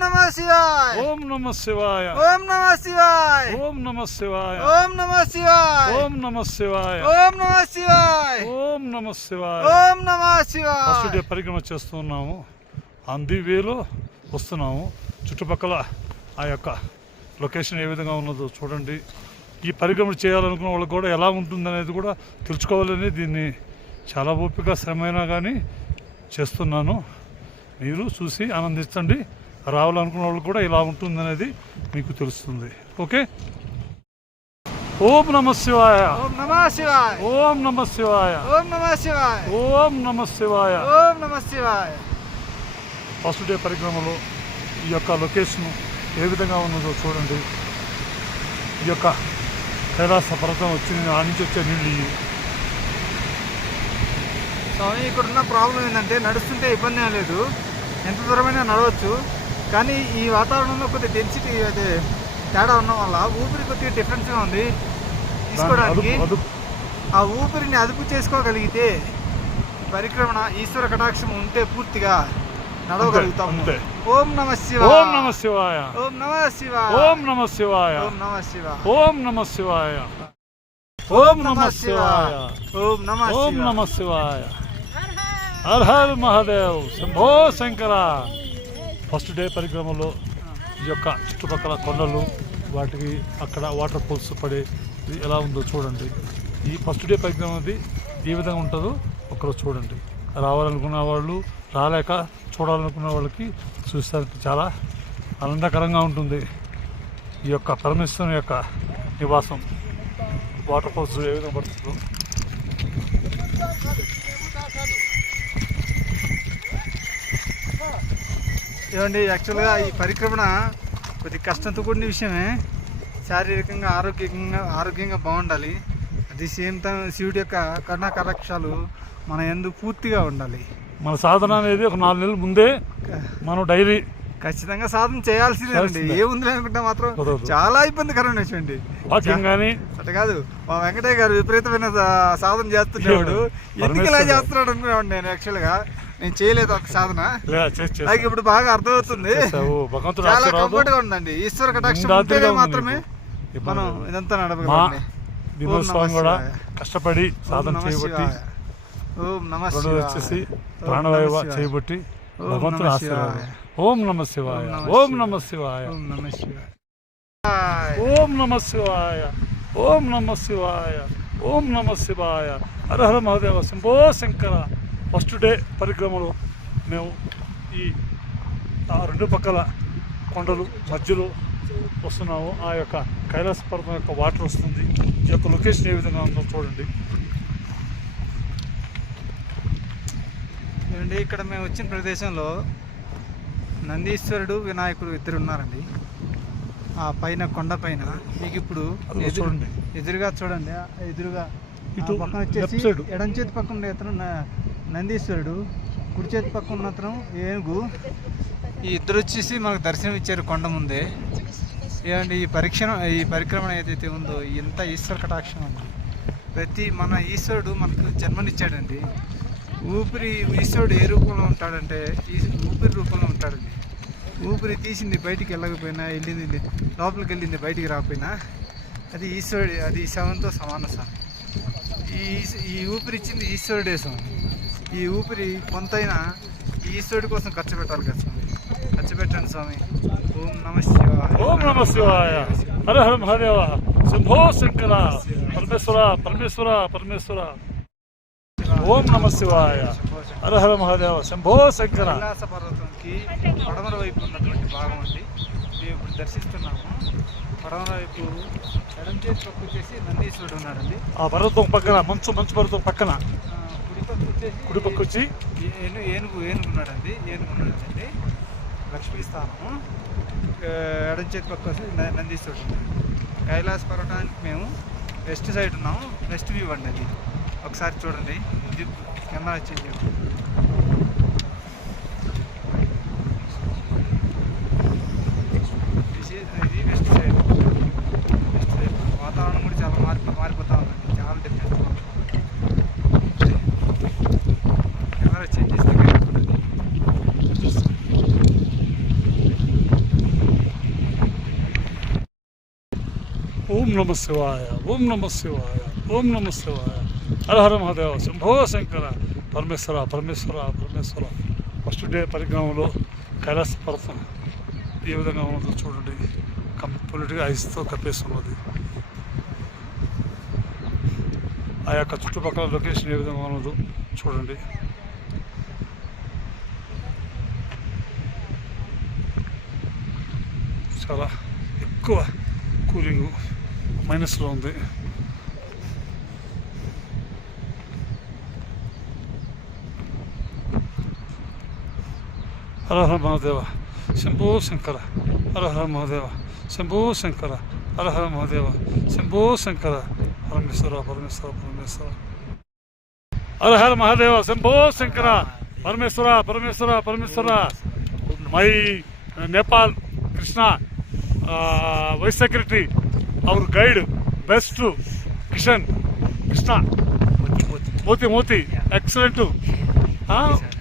నమః శివాయ, ఓం నమః శివాయ, ఓం నమః శివాయ, ఓం నమః శివాయ, ఓం నమః శివాయ, ఓం నమః శివాయ, ఓం నమః శివాయ, ఓం నమః శివాయ, ఓం నమః శివాయ. ఓం నమః శివాయ. ఫస్ట్ డే పరిక్రమ చేస్తున్నాము. అంది వేలో వస్తున్నాము. చుట్టుపక్కల ఆ యొక్క లొకేషన్ ఏ విధంగా ఉన్నదో చూడండి. ఈ పరిక్రమ చేయాలనుకున్న వాళ్ళకి కూడా ఎలా ఉంటుందనేది కూడా తెలుసుకోవాలని దీన్ని చాలా ఓపిక శ్రమైనా కానీ చేస్తున్నాను. మీరు చూసి ఆనందించండి. రావాలనుకున్న వాళ్ళు కూడా ఇలా ఉంటుందనేది మీకు తెలుస్తుంది. ఓకే, ఓం నమః శివాయ, ఓం నమః శివాయ, ఓం నమః శివాయ, ఓం నమః శివాయ, ఓం నమః శివాయ, ఓం నమః శివాయ. ఫస్ట్ డే పరిక్రమలో ఈ యొక్క లొకేషన్ ఏ విధంగా ఉన్నదో చూడండి. ఈ యొక్క కైలాస పర్వతం వచ్చింది, ఆ నుంచి వచ్చే నీళ్ళు ఇవి. స్వామి ఇక్కడ ఉన్న ప్రాబ్లం ఏంటంటే నడుస్తుంటే ఇబ్బంది ఏం లేదు, ఎంత దూరమైనా నడవచ్చు. కానీ ఈ వాతావరణంలో కొద్దిగా డెన్సిటీ అదే తేడా ఉండడం వల్ల ఊపిరి కొద్దిగా డిఫరెన్స్గా ఉంది తీసుకోవడానికి. ఆ ఊపిరిని అదుపు చేసుకోగలిగితే పరిక్రమణ ఈశ్వర కటాక్షం ఉంటే పూర్తిగా నడవగలుగుతాం. ఓం నమ శివాయ. ఓం నమ శివాయ. ఓం నమ శివాయ. ఓం నమ శివాయ. ఓం నమ శివాయ. ఓం నమ శివాయ. ఓం నమ శివాయ. ఓం నమ ఓం నమ శివాయ. హర హర మహాదేవ్, శంభో శంకర. ఫస్ట్ డే పరిక్రమలో ఈ యొక్క చుట్టుపక్కల కొండలు, వాటికి అక్కడ వాటర్ ఫాల్స్ పడే ఇది ఎలా ఉందో చూడండి. ఈ ఫస్ట్ డే పరిక్రమది ఏ విధంగా ఉంటుందో ఒకరోజు చూడండి. రావాలనుకున్న వాళ్ళు, రాలేక చూడాలనుకున్న వాళ్ళకి చూస్తానికి చాలా ఆనందకరంగా ఉంటుంది. ఈ యొక్క పరమేశ్వరుని యొక్క నివాసం, వాటర్ ఫాల్స్ ఏ విధంగా పడుతుందో. ఏమండి, యాక్చువల్గా ఈ పరిక్రమణ కొద్ది కష్టంతో కూడిన విషయమే. శారీరకంగా ఆరోగ్యంగా బాగుండాలి. అట్ ది సేమ్ టైం శివుడి యొక్క కరుణా కటాక్షాలు మన యందు పూర్తిగా ఉండాలి. మన సాధన అనేది ఒక 4 నెలల ముందే మనం డైలీ ఖచ్చితంగా సాధన చేయాల్సిందేనండి. ఏముంది అనుకుంటే మాత్రం చాలా ఇబ్బందికరమైన విషయం అండి. వాకింగ్ కానీ అట్లా కాదు, మా వెంకటయ్య గారు విపరీతమైన సాధన చేస్తున్నాడు. ఎందుకు ఇలా చేస్తున్నాడు అనుకున్నాడు. నేను యాక్చువల్గా నేను చేయలేదు ఒక సాధన, నాకు ఇప్పుడు బాగా అర్థమవుతుంది. చాలా కంఫర్ట్ గా ఉందండి. ఈశ్వర కటాక్షం ఉంటేనే మాత్రమే మనం ఇదంతా నడపగలండి. స్వామి కూడా కష్టపడి సాధన చేయబట్టి, ఓం నమ వచ్చేసి ప్రాణవాయువ చేయబట్టి భగవంతుడు ఆశీర్వాదం. ఓం నమ శివాయ. ఓం నమ శివాయ. ఓం నమ శివాయ. ఓం నమ శివాయ. ఓం నమ శివాయ. ఓం నమ శివాయ. హర హర మహాదేవ, శంభో శంకర. ఫస్ట్ డే పరిక్రమలో మేము ఈ 2 పక్కల కొండలు మధ్యలో వస్తున్నాము. ఆ యొక్క కైలాస పర్వతం యొక్క వాటర్ వస్తుంది. ఈ యొక్క లొకేషన్ ఏ విధంగా ఉందో చూడండి. ఏమండి, ఇక్కడ మేము వచ్చిన ప్రదేశంలో నందీశ్వరుడు, వినాయకుడు ఇద్దరు ఉన్నారండి. ఆ పైన కొండ పైన మీకు ఇప్పుడు ఎదురుగా చూడండి. ఎదురుగా ఇటు పక్కన వచ్చేసి ఎడం చేతి పక్కన ఉండే అతను నందీశ్వరుడు, కుడి చేతి పక్కన ఉన్న అతను ఏనుగు. ఈ ఇద్దరు వచ్చేసి మనకు దర్శనం ఇచ్చారు కొండ ముందే. ఏమండి, ఈ పరిక్రమణ ఏదైతే ఉందో ఇంత ఈశ్వర కటాక్షం ఉంది. మన ఈశ్వరుడు మనకు జన్మనిచ్చాడండి. ఈశ్వరుడు ఏ రూపంలో ఉంటాడంటే ఊపిరి రూపంలో ఉంటాడండి. ఊపిరి తీసింది బయటికి వెళ్ళకపోయినా, వెళ్ళింది లోపలికి వెళ్ళింది బయటికి రాకపోయినా అది ఈశ్వరుడు, అది శవంతో సమాన స్వామి. ఈ ఊపిరి ఇచ్చింది ఈశ్వరుడే స్వామి. ఈ ఊపిరి కొంతైనా ఈశ్వరుడి కోసం ఖర్చు పెట్టాలి కదా స్వామి. ఖర్చు పెట్టండి స్వామి. ఓం నమ శివాయ. ఓం నమ శివాయ. హర హర మహాదేవ, శంభో శంకర. పరమేశ్వర పరమేశ్వర పరమేశ్వర. ఓం నమ శివాయ. హర హర మహాదేవ, శంభో శంకర. కైలాస పర్వతంకి పడమర వైపు ఉన్నటువంటి భాగం అండి మేము ఇప్పుడు దర్శిస్తున్నాము. పడమర వైపు ఎడం చేతి పక్క వచ్చేసి నందీశ్వరుడు ఉన్నాడండి. ఆ పర్వతం పక్కన మంచు పర్వతం పక్కన కుడి పక్క వచ్చి ఏనుగు ఉన్నాడండి. ఏనుగు ఉన్నాడండి. లక్ష్మీ స్థానము. ఎడం చేతి పక్క వచ్చి నందీశ్వరుడు ఉన్నాడు. కైలాస పర్వతానికి మేము వెస్ట్ సైడ్ ఉన్నాము. వెస్ట్ వ్యూ అండి అది. ఒకసారి చూడండి, ఇది కెమెరా చేంజ్ ఇది వెస్ట్ సైడ్. వాతావరణం కూడా చాలా మారిపోతా ఉందండి. చాలా డిఫరెంట్. కెమెరా చేంజ్ చేస్తే ఓం నమ శివాయ. ఓం నమ శివాయ. ఓం నమ శివాయ. హర హర మహాదేవ, శంభో శంకర. పరమేశ్వర పరమేశ్వర పరమేశ్వర. ఫస్ట్ డే పరిక్రమలో కైలాస పర్వతం ఏ విధంగా ఉన్నదో చూడండి. కంప్లీట్గా ఐస్తో కప్పేస్తున్నది. ఆ యొక్క చుట్టుపక్కల లొకేషన్ ఏ విధంగా ఉన్నదో చూడండి. చాలా ఎక్కువ కూలింగ్ మైనస్లో ఉంది. Hara Hara Mahadeva Shambho Shankara Hara Hara Mahadeva Shambho Shankara Hara Hara Mahadeva Shambho Shankara Parameshwara Parameshwara Parameshwara Hara Hara Mahadeva Shambho Shankara Parameshwara Parameshwara Parameshwara. My Nepal Krishna vice secretary our guide best Kishan Krishna Moti excellent.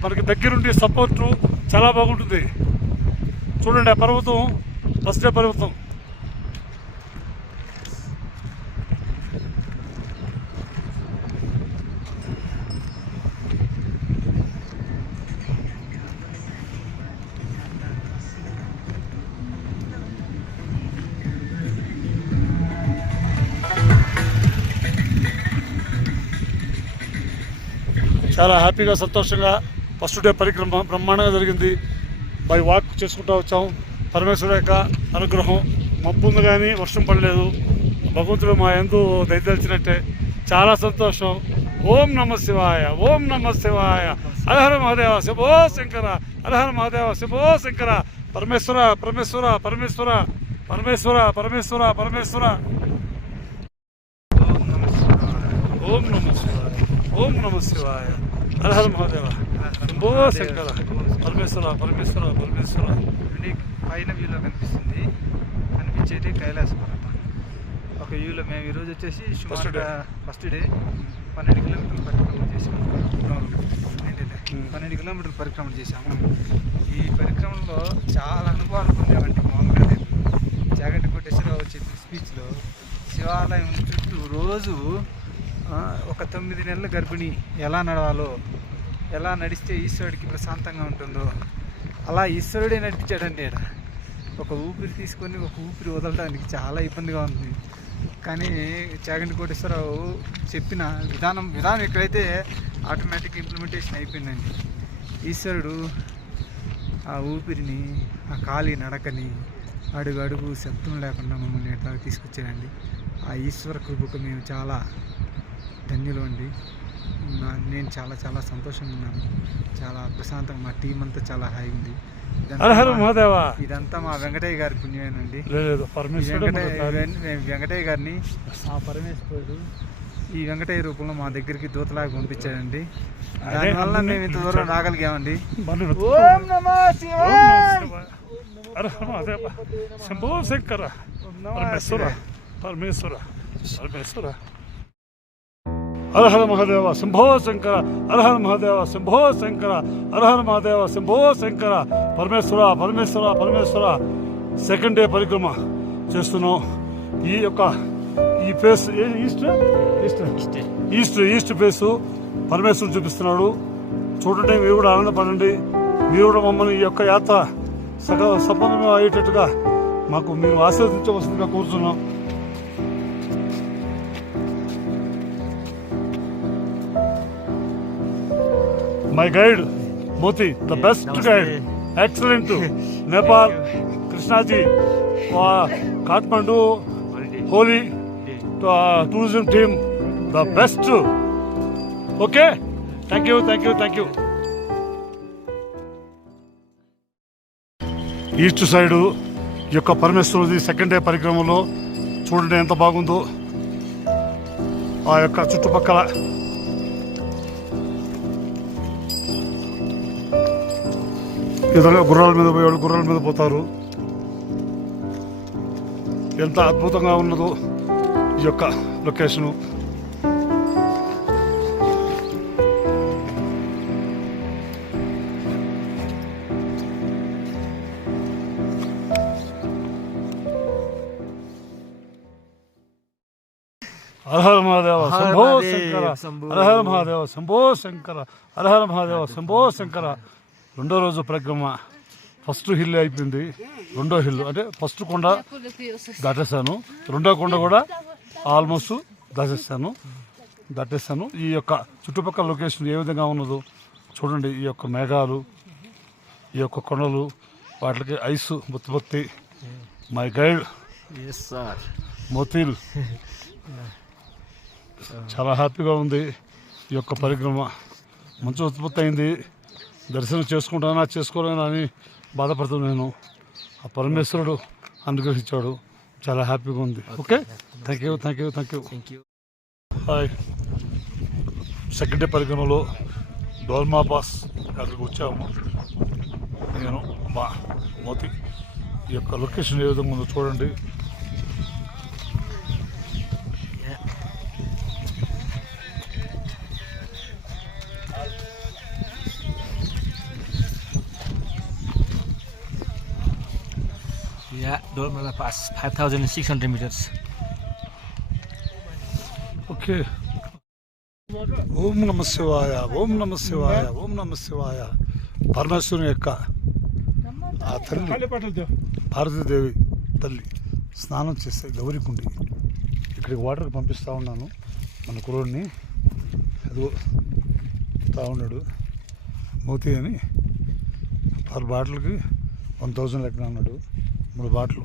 మనకి దగ్గరుండి సపోర్టు చాలా బాగుంటుంది. చూడండి ఆ పర్వతం ఫస్ట్ డే పర్వతం. చాలా హ్యాపీగా సంతోషంగా ఫస్ట్ డే పరిక్రమ బ్రహ్మాండంగా జరిగింది. బై వాక్ చేసుకుంటూ వచ్చాం. పరమేశ్వరు యొక్క అనుగ్రహం. మబ్బు ఉంది కానీ వర్షం పడలేదు. భగవంతుడు మా యందు దయదలిచినట్టే. చాలా సంతోషం. ఓం నమ శివాయ ఓం నమ శివాయ హర హర మహాదేవ శంభో శంకర హర హర మహాదేవ శంభో శంకర. పరమేశ్వర పరమేశ్వర పరమేశ్వర పరమేశ్వర పరమేశ్వర పరమేశ్వర. ఓం నమ శివాయ ఓం నమ శివాయ హర హర మహాదేవ శంభో శంకర పరమేశ్వర పరమేశ్వర పరమేశ్వర. పైన వ్యూలో కనిపించేది కైలాస పర్వతం. ఒక వ్యూలో మేము ఈరోజు వచ్చేసి సుమారుగా ఫస్ట్ డే 12 కిలోమీటర్ల పరిక్రమణ చేసాము. 12 కిలోమీటర్ల పరిక్రమణ చేశాము. ఈ పరిక్రమలో చాలా అనుభవాలు పొందామంటే మామూలుగా లేదు. జాగంటి కోటేశ్వరరావు చెప్పిన స్పీచ్లో శివాలయం చుట్టూ రోజు ఒక 9 నెలల గర్భిణి ఎలా నడవాలో, ఎలా నడిస్తే ఈశ్వరుడికి ప్రశాంతంగా ఉంటుందో అలా ఈశ్వరుడే నడిపించాడండి. ఇక్కడ ఒక ఊపిరి తీసుకొని ఒక ఊపిరి వదలడానికి చాలా ఇబ్బందిగా ఉంది. కానీ చాగంటి కోటేశ్వరరావు చెప్పిన విధానం ఇక్కడైతే ఆటోమేటిక్ ఇంప్లిమెంటేషన్ అయిపోయిందండి. ఈశ్వరుడు ఆ ఊపిరిని, ఆ ఖాళీ నడకని అడుగు అడుగు శబ్దం లేకుండా మమ్మల్ని ఎట్లా తీసుకొచ్చారండి. ఆ ఈశ్వర కృపకు మేము చాలా ధన్యులు అండి. నేను చాలా చాలా సంతోషంగా ఉన్నాను. చాలా ప్రశాంతంగా మా టీం అంతా చాలా హాయి ఉంది. ఇదంతా మా వెంకటయ్య గారి పుణ్యమేనండి. వెంకటయ్య గారిని ఆ పరమేశ్వరుడు ఈ వెంకటయ్య రూపంలో మా దగ్గరికి దూతలాగా పంపించాడండి. దానివల్ల మేము ఇంత దూరం రాగలిగామండి. ఓం నమః శివాయ శంభో శంకర పరమేశ్వర పరమేశ్వర పరమేశ్వర. హర హర మహాదేవ శంభో శంకర హర హర మహాదేవ శంభో శంకర హర హర మహాదేవ శంభో శంకర. పరమేశ్వర పరమేశ్వర పరమేశ్వర. సెకండ్ డే పరిక్రమ చేస్తున్నాం. ఈ ఫేస్ ఈస్ట్ ఫేసు పరమేశ్వరుడు చూపిస్తున్నాడు. చూడండి, మీరు కూడా ఆనందపడండి. మీరు కూడా మమ్మల్ని ఈ యొక్క యాత్ర సఫలంగా అయ్యేటట్టుగా మేము ఆశీర్వదించవలసిందిగా కోరుతున్నాం. My guide, Moti, the best guide, excellent. Nepal, Krishna ji, Kathmandu, Holy tourism team, the best. Okay? Thank you. East side ఈ యొక్క పరమేశ్వరుడి సెకండ్ డే పరిక్రమలో చూడండి ఎంత బాగుందో. ఆ యొక్క చుట్టుపక్కల ఎదురుగా గుర్రాల మీద పోయేవాళ్ళు గుర్రాల మీద పోతారు. ఎంత అద్భుతంగా ఉన్నదో ఈ యొక్క లొకేషను. హర హర మహాదేవ శంభో శంకర హర హర మహాదేవ శంభో శంకర హర హర మహాదేవ శంభో శంకర. రెండో రోజు పరిక్రమ ఫస్ట్ హిల్ అయిపోయింది. రెండో హిల్ అంటే ఫస్ట్ కొండ దాటేశాను. రెండో కొండ కూడా ఆల్మోస్ట్ దాటేశాను. ఈ యొక్క చుట్టుపక్కల లొకేషన్ ఏ విధంగా ఉన్నదో చూడండి. ఈ యొక్క మేఘాలు, ఈ యొక్క కొండలు, వాటికి ఐసు బొత్తి. My guide Motil. చాలా హ్యాపీగా ఉంది. ఈ యొక్క పరిక్రమ మంచి ఉత్పత్తి అయింది. దర్శనం చేసుకుంటానా చేసుకోలేనా అని బాధపడుతున్నాను. ఆ పరమేశ్వరుడు అనుగ్రహించాడు, చాలా హ్యాపీగా ఉంది. Okay, thank you thank you thank you thank you. Hi. Second day పరిక్రమలో డోల్మా పాస్ అక్కడికి వచ్చాము. నేను మా మోతి. ఈ యొక్క లొకేషన్ ఏ విధంగా ఉందో చూడండి. Yeah, Dolmala Pass, 5,600 meters. Okay. ఓం నమ శివాయ, ఓం నమ శివాయ, ఓం నమ శివాయ. పరమేశ్వరుని యొక్క ఆ తల్లి భారతీదేవి తల్లి స్నానం చేస్తే గౌరీకుండి ఇక్కడికి వాటర్కి పంపిస్తూ ఉన్నాను. మన కుర్రోడిని అదిగో తా ఉన్నాడు మోతి అని. 6 బాటిల్కి 1000 లెక్కన అన్నాడు. 3 బాటిల్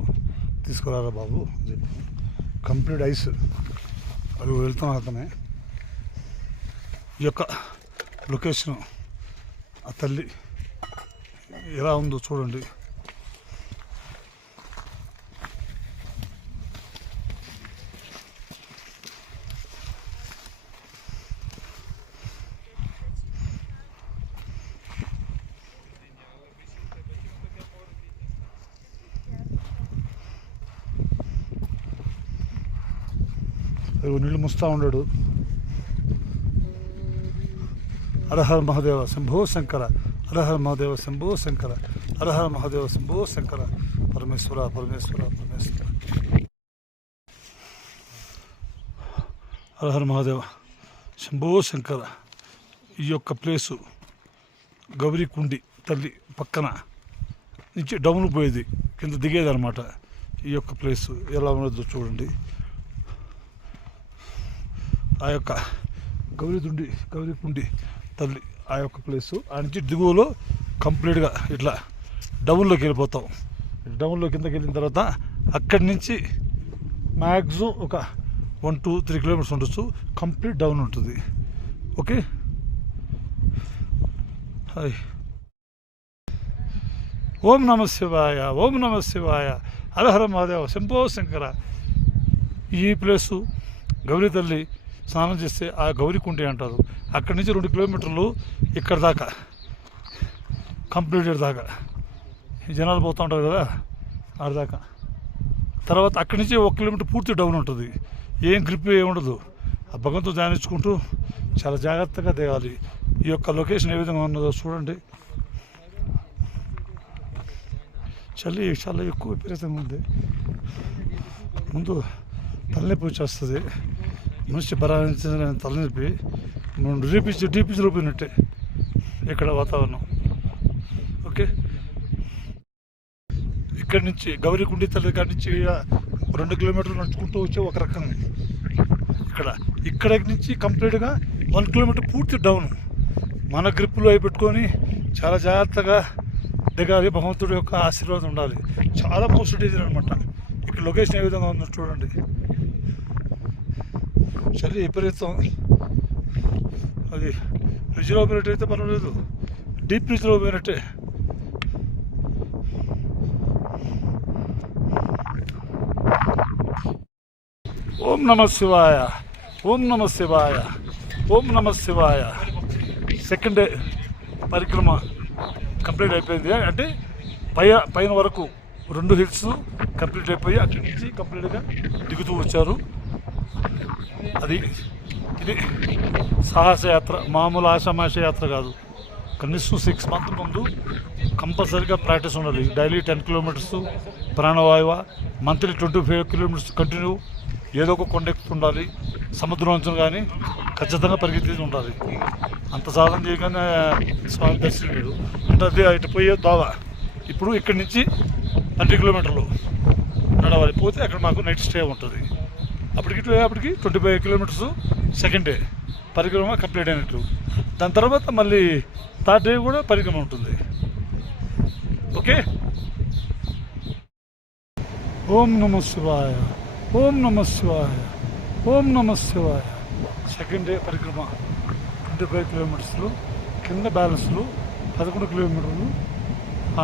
తీసుకురారా బాబు అని చెప్పి కంప్లీట్ ఐస్ అది వెళ్తున్నాను. అతనే ఈ యొక్క లొకేషన్ ఆ తల్లి ఎలా ఉందో చూడండి. నీళ్ళు ముస్తా ఉన్నాడు. హరహర మహాదేవ శంభో శంకర, హరహర మహాదేవ శంభో శంకర, హరహర మహాదేవ శంభో శంకర. పరమేశ్వర పరమేశ్వర పరమేశ్వర. హరహర మహాదేవ శంభో శంకర. ఈ యొక్క ప్లేసు గౌరీకుండి తల్లి పక్కన నుంచి డౌన్ పోయేది, కింద దిగేది అనమాట. ఈ యొక్క ప్లేసు ఎలా ఉన్నదో చూడండి. ఆ యొక్క గౌరీకుండి తల్లి ఆ యొక్క ప్లేసు. ఆ నుంచి దిగువలో కంప్లీట్గా ఇట్లా డౌన్లోకి వెళ్ళిపోతాం. డౌన్లో కిందకి వెళ్ళిన తర్వాత అక్కడి నుంచి మ్యాక్సిమం ఒక 1-3 కిలోమీటర్స్ ఉండొచ్చు. కంప్లీట్ డౌన్ ఉంటుంది. Okay, hi. ఓం నమ శివాయ, ఓం నమ శివాయ, హరహర మహాదేవ శంభో శంకర. ఈ ప్లేసు గౌరీ తల్లి స్నానం చేస్తే ఆ గౌరీకుంటి అంటారు. అక్కడి నుంచి 2 కిలోమీటర్లు ఇక్కడ దాకా కంప్లీటెడ్ దాకా జనాలు పోతూ ఉంటారు కదా, ఆడదాకా. తర్వాత అక్కడి నుంచి 1 కిలోమీటర్ పూర్తి డౌన్ ఉంటుంది. ఏం గ్రిప్ ఏముండదు. ఆ భగవంతుడు ధ్యానించుకుంటూ చాలా జాగ్రత్తగా దిగాలి. ఈ యొక్క లొకేషన్ ఏ విధంగా ఉన్నదో చూడండి. చలి చాలా ఎక్కువ విపరీతంగా ఉంది. ముందు తలనొప్పి వచ్చేస్తుంది. మనిషి భరాయించిన తలనొప్పి డీపించి రూపినట్టే ఇక్కడ వాతావరణం. ఓకే, ఇక్కడి నుంచి గౌరీకుండి తల్లి కాడి నుంచి 2 కిలోమీటర్లు నడుచుకుంటూ వచ్చే ఒక రకం. ఇక్కడి నుంచి కంప్లీట్గా 1 కిలోమీటర్ పూర్తి డౌన్. మన గ్రిప్పులో అవి పెట్టుకొని చాలా జాగ్రత్తగా దిగాలి. భగవంతుడి యొక్క ఆశీర్వాదం ఉండాలి. చాలా మోస్ట్ డేంజర్ అనమాట. ఇక్కడ లొకేషన్ ఏ విధంగా ఉందో చూడండి. చలి విపరీతం. అది ఫ్రిడ్జ్లో పోయినట్టయితే పర్వాలేదు, డీప్ ఫ్రిడ్జ్లో పోయినట్టే. ఓం నమ శివాయ, ఓం నమ శివాయ, ఓం నమ శివాయ. సెకండ్ డే పరిక్రమ కంప్లీట్ అయిపోయింది. అంటే పైన వరకు 2 హిల్స్ కంప్లీట్ అయిపోయి అక్కడి నుంచి కంప్లీట్గా దిగుతూ వచ్చారు. ఇది సాహసయాత్ర, మామూలు ఆషామాష యాత్ర కాదు. కనీసం 6 మంత్స్ ముందు కంపల్సరీగా ప్రాక్టీస్ ఉండాలి. డైలీ 10 కిలోమీటర్స్ ప్రాణవాయువ, మంత్లీ 25 కిలోమీటర్స్ కంటిన్యూ ఏదో ఒక కొండ ఉండాలి. సముద్రం కానీ ఖచ్చితంగా పరిగెత్తి ఉండాలి. అంత సాధన చేయగానే స్వామి దర్శనం లేదు. అంటే అది ఇటు పోయే దావా. ఇప్పుడు ఇక్కడి నుంచి 20 కిలోమీటర్లు నడవాలి. పోతే అక్కడ మాకు నైట్ స్టే ఉంటుంది. అప్పటికి 25 కిలోమీటర్స్ సెకండ్ డే పరిక్రమ కంప్లీట్ అయినట్టు. దాని తర్వాత మళ్ళీ 3rd డే కూడా పరిక్రమ ఉంటుంది. ఓకే, ఓం నమ శివాయ, ఓం నమ శివాయ, ఓం నమ శివాయ. సెకండ్ డే పరిక్రమ 25 కిలోమీటర్స్లు కింద బ్యాలెన్స్లు 11 కిలోమీటర్లు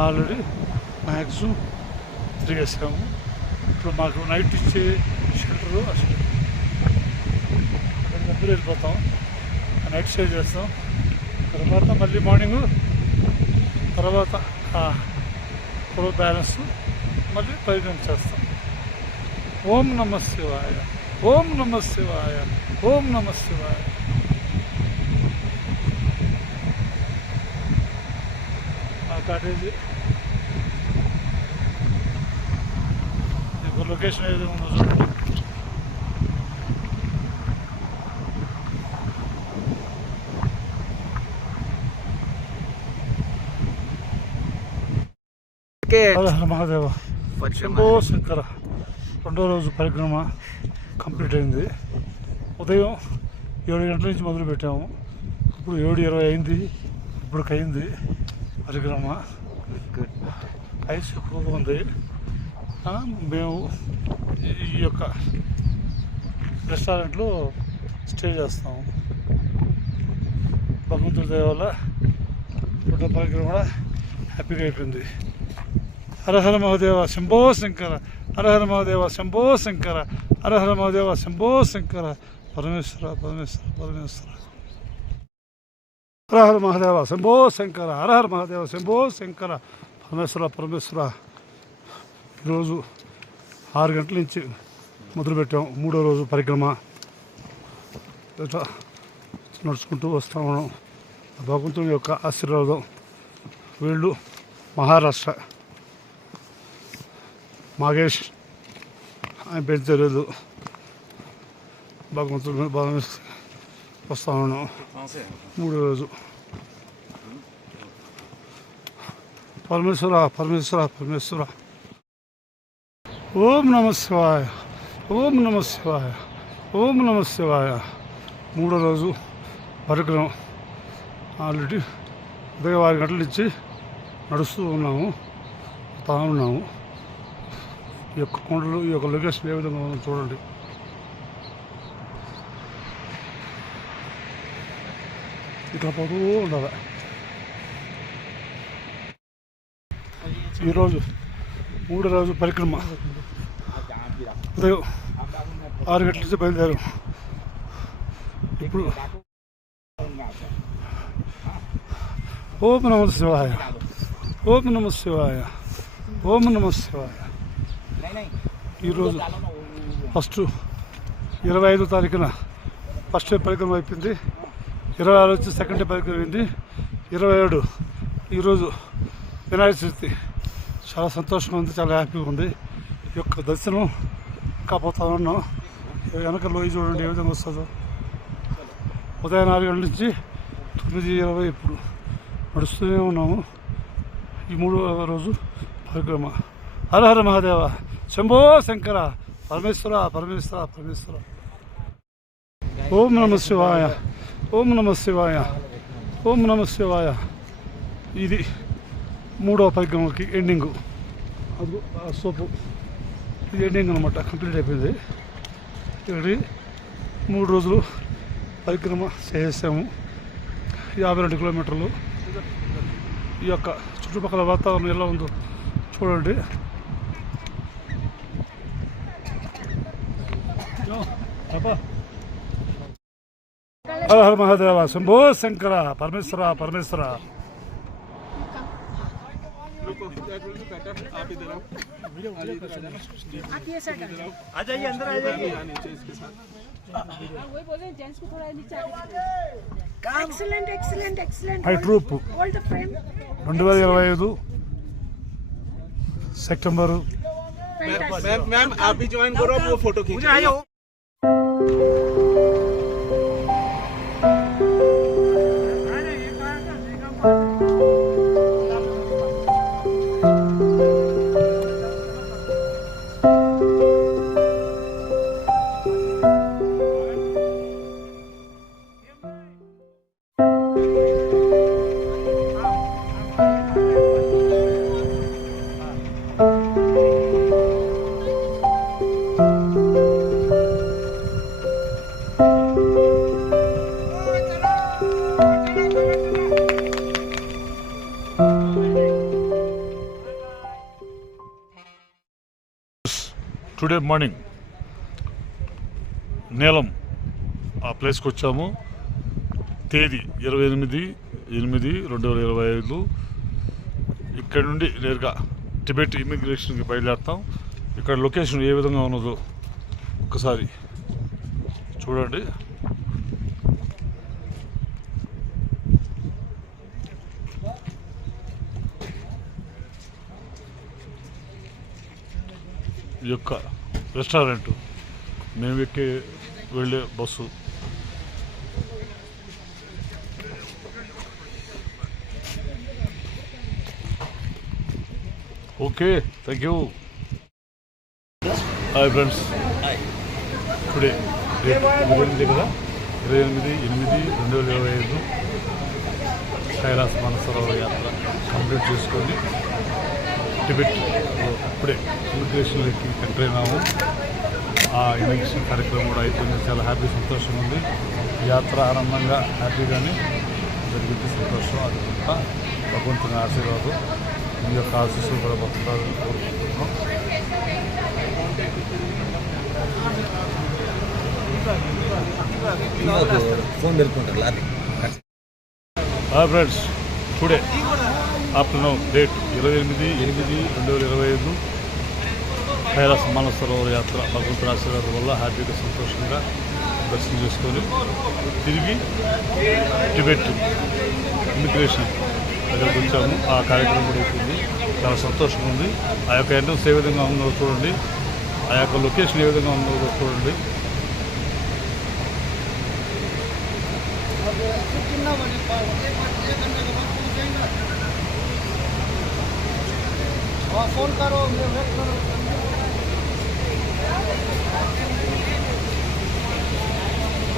ఆల్రెడీ మ్యాక్సిమం తిరిగేసాము. ఇప్పుడు మాకు నైట్ ఇచ్చే షెల్టరు అసలు దగ్గర వెళ్ళిపోతాం, నైట్ స్టే చేస్తాం. తర్వాత మళ్ళీ మార్నింగ్ తర్వాత ఫుల్ బ్యాలెన్స్ మళ్ళీ పరిగణన చేస్తాం. ఓం నమ శివాయ, ఓం నమ శివాయ, ఓం నమ శివాయ. ఆ కాటేజీ లొకేషన్ ఏది ఉందో చూడండి. మహాదేవ శంభో శంకర. రెండో రోజు పరిక్రమ కంప్లీట్ అయింది. ఉదయం 7 గంటల నుంచి మొదలు పెట్టాము. ఇప్పుడు 7:20 అయింది. ఇప్పటికైంది పరిక్రమ. ఐస్ ఎక్కువగా ఉంది. మేము ఈ యొక్క రెస్టారెంట్లో స్టే చేస్తాము. భగవంతుడి దయ వల్ల రెండో పరిక్రమ కూడా హ్యాపీగా అయిపోయింది. హరహర మహాదేవ శంభో శంకర, హరహర మహాదేవ శంభో శంకర, హరహర మహాదేవ శంభో శంకర. పరమేశ్వర పరమేశ్వర పరమేశ్వర. హరహర మహాదేవ శంభో శంకర, హరహర మహాదేవ శంభో శంకర. పరమేశ్వర పరమేశ్వర. ఈరోజు 6 గంటల నుంచి మొదలుపెట్టాం. 3వ రోజు పరిక్రమ. ఇట్లా నడుచుకుంటూ వస్తూ ఉన్నాం. భగవంతుని యొక్క ఆశీర్వాదం. వీళ్ళు మహారాష్ట్ర మాగేష్, ఆయన పేరు తెలియదు. భగవంతుడు బాగా వస్తూ ఉన్నాం. 3వ రోజు. పరమేశ్వర పరమేశ్వర పరమేశ్వర. ఓం నమ శివాయ, ఓం నమ శివాయ, ఓం నమ శివాయ. 3వ రోజు పరిక్రమ ఆల్రెడీ ఉదయం 6 గంటల నుంచి నడుస్తూ ఉన్నాము, ఉన్నాము. ఈ యొక్క కొండలు, ఈ యొక్క లొకేషన్ ఏ విధంగా ఉందో చూడండి. ఇట్లా పోతూ ఉండాలి. ఈరోజు 3వ రోజు పరిక్రమ ఉదయం 6 గంటల నుంచి బయలుదేరాం. ఇప్పుడు ఓం నమ శివాయ, ఓం నమ శివాయ, ఓం నమ శివాయ. ఈరోజు ఫస్ట్ 25వ తారీఖున ఫస్ట్ పరిక్రమ అయిపోయింది. 26 వచ్చి సెకండ్ పరిక్రమ అయింది. 27 ఈరోజు వినాయక చవితి. చాలా సంతోషంగా ఉంది, చాలా హ్యాపీగా ఉంది. ఈ యొక్క దర్శనం కాపోతా ఉన్నాం. వెనక లోయ చూడండి ఏ విధంగా వస్తుందో. ఉదయం 4 గంటల నుంచి 9:20 ఇప్పుడు నడుస్తూనే ఉన్నాము. ఈ 3వ రోజు పరిక్రమ. హరహర మహాదేవ శంభో శంకర, పరమేశ్వర పరమేశ్వర పరమేశ్వర. ఓం నమ శివాయ, ఓం నమ శివాయ, ఓం నమ శివాయ. ఇది 3వ పరిక్రమకి ఎండింగు. అది సోపు ఇది ఎండింగ్ అనమాట. కంప్లీట్ అయిపోయింది. ఇక్కడికి 3 రోజులు పరిక్రమ చేసాము. 52 కిలోమీటర్లు. ఈ యొక్క చుట్టుపక్కల వాతావరణం ఎలా ఉందో చూడండి. Hara Hara Mahadeva Shambho Shankara, Parameshwara Parameshwara. Hi troop 2025 September. Ma'am आप भी ज्वाइन करो, वो फोटो खींचो. టుడే మార్నింగ్ నేలం ఆ ప్లేస్కి వచ్చాము. తేదీ 28/8/2025. ఇక్కడ నుండి నేరుగా టిబెట్ ఇమిగ్రేషన్కి బయలుదేరుతాం. ఇక్కడ లొకేషన్ ఏ విధంగా ఉన్నదో ఒకసారి చూడండి. ఈ యొక్క రెస్టారెంట్, మేము వెళ్ళే bus. Okay, thank you. Hi friends, today date 28 కదా, 28/8/2025 కైలాస మానసరోవర యాత్ర కంప్లీట్ చేసుకొని టిబెట్ ఇప్పుడే ఇమిగ్రేషన్లోకి ఎంటర్ అయినాము. ఆ ఇమిగ్రేషన్ కార్యక్రమం కూడా అయిపోయింది. చాలా హ్యాపీ, సంతోషంగా ఉంది. యాత్ర ఆనందంగా హ్యాపీగానే జరిగింది. సంతోషం, అది కూడా భగవంతుని ఆశీర్వాదం, మీ యొక్క ఆశీస్సులు కూడా భక్తులు కోరుకుంటున్నాం. Hi friends, today afternoon date 28/8/2025 Kailasa Manasarovara యాత్ర భగవంతుని ఆశీర్వాదం వల్ల హ్యాపీగా, సంతోషంగా దర్శనం చేసుకొని తిరిగి టిబెట్ ఇమిగ్రేషన్ దగ్గరకు వచ్చాము. ఆ కార్యక్రమం కూడా అవుతుంది. చాలా సంతోషంగా ఉంది. ఆ యొక్క ఎంట్రన్స్ ఏ విధంగా ఉందో చూడండి, ఆ యొక్క లొకేషన్ ఏ విధంగా ఉందో చూడండి.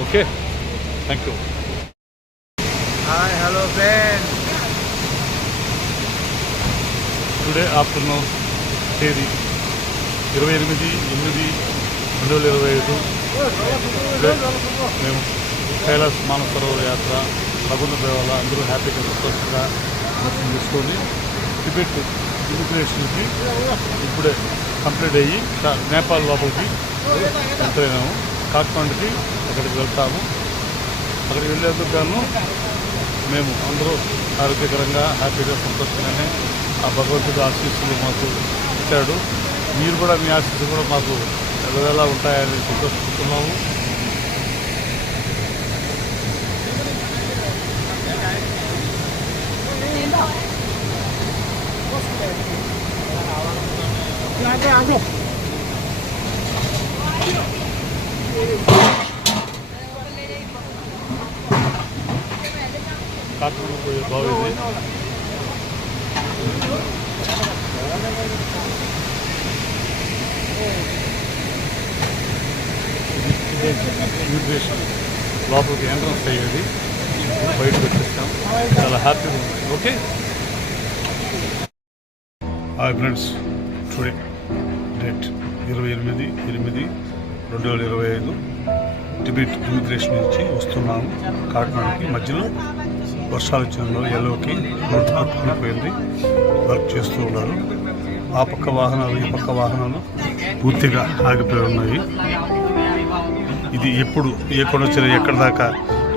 Okay, thank you. Hi, hello friends. Today afternoon తేదీ 28/8/2025 మేము కైలాస మానసరోవర యాత్ర భగవంతుని దయ వల్ల అందరూ హ్యాపీగా, సంతోషంగా దర్శనం చేసుకొని టిబెట్ ఇమిగ్రేషన్కి ఇప్పుడే కంప్లీట్ అయ్యి నేపాల్ లోపలికి ఎంటర్ అయినాము. కాఠ్మండుకి అక్కడికి వెళ్తాము. అక్కడికి వెళ్ళేందుకు గాను మేము అందరూ ఆరోగ్యకరంగా, హ్యాపీగా, సంతోషంగానే ఆ భగవంతుడి ఆశీస్సులు మాకు ఇచ్చాడు. మీరు కూడా మీ ఆశీస్సులు కూడా మాకు ఎలా ఉంటాయని సంతోషిస్తున్నాము. కాఠ్మండు పోయే బావి ఇది. ఇమిగ్రేషన్ లోపలికి ఎంట్రన్స్ అయ్యేది. బయటకు వచ్చేస్తాం. చాలా హ్యాపీగా ఉంది. Okay, hi friends, today date 28/8/2025 Tibet immigration నుంచి వస్తున్నాము కాఠ్మండుకి. మధ్యలో వర్షాలు వచ్చిన ఎల్లోకి రోడ్డు కొట్టుకుని పోయింది. వర్క్ చేస్తూ ఉన్నారు. ఆ పక్క వాహనాలు, ఈ పక్క వాహనాలు పూర్తిగా ఆగిపోయి ఉన్నాయి. ఇది ఎప్పుడు ఏ కొండ వచ్చినా ఎక్కడి దాకా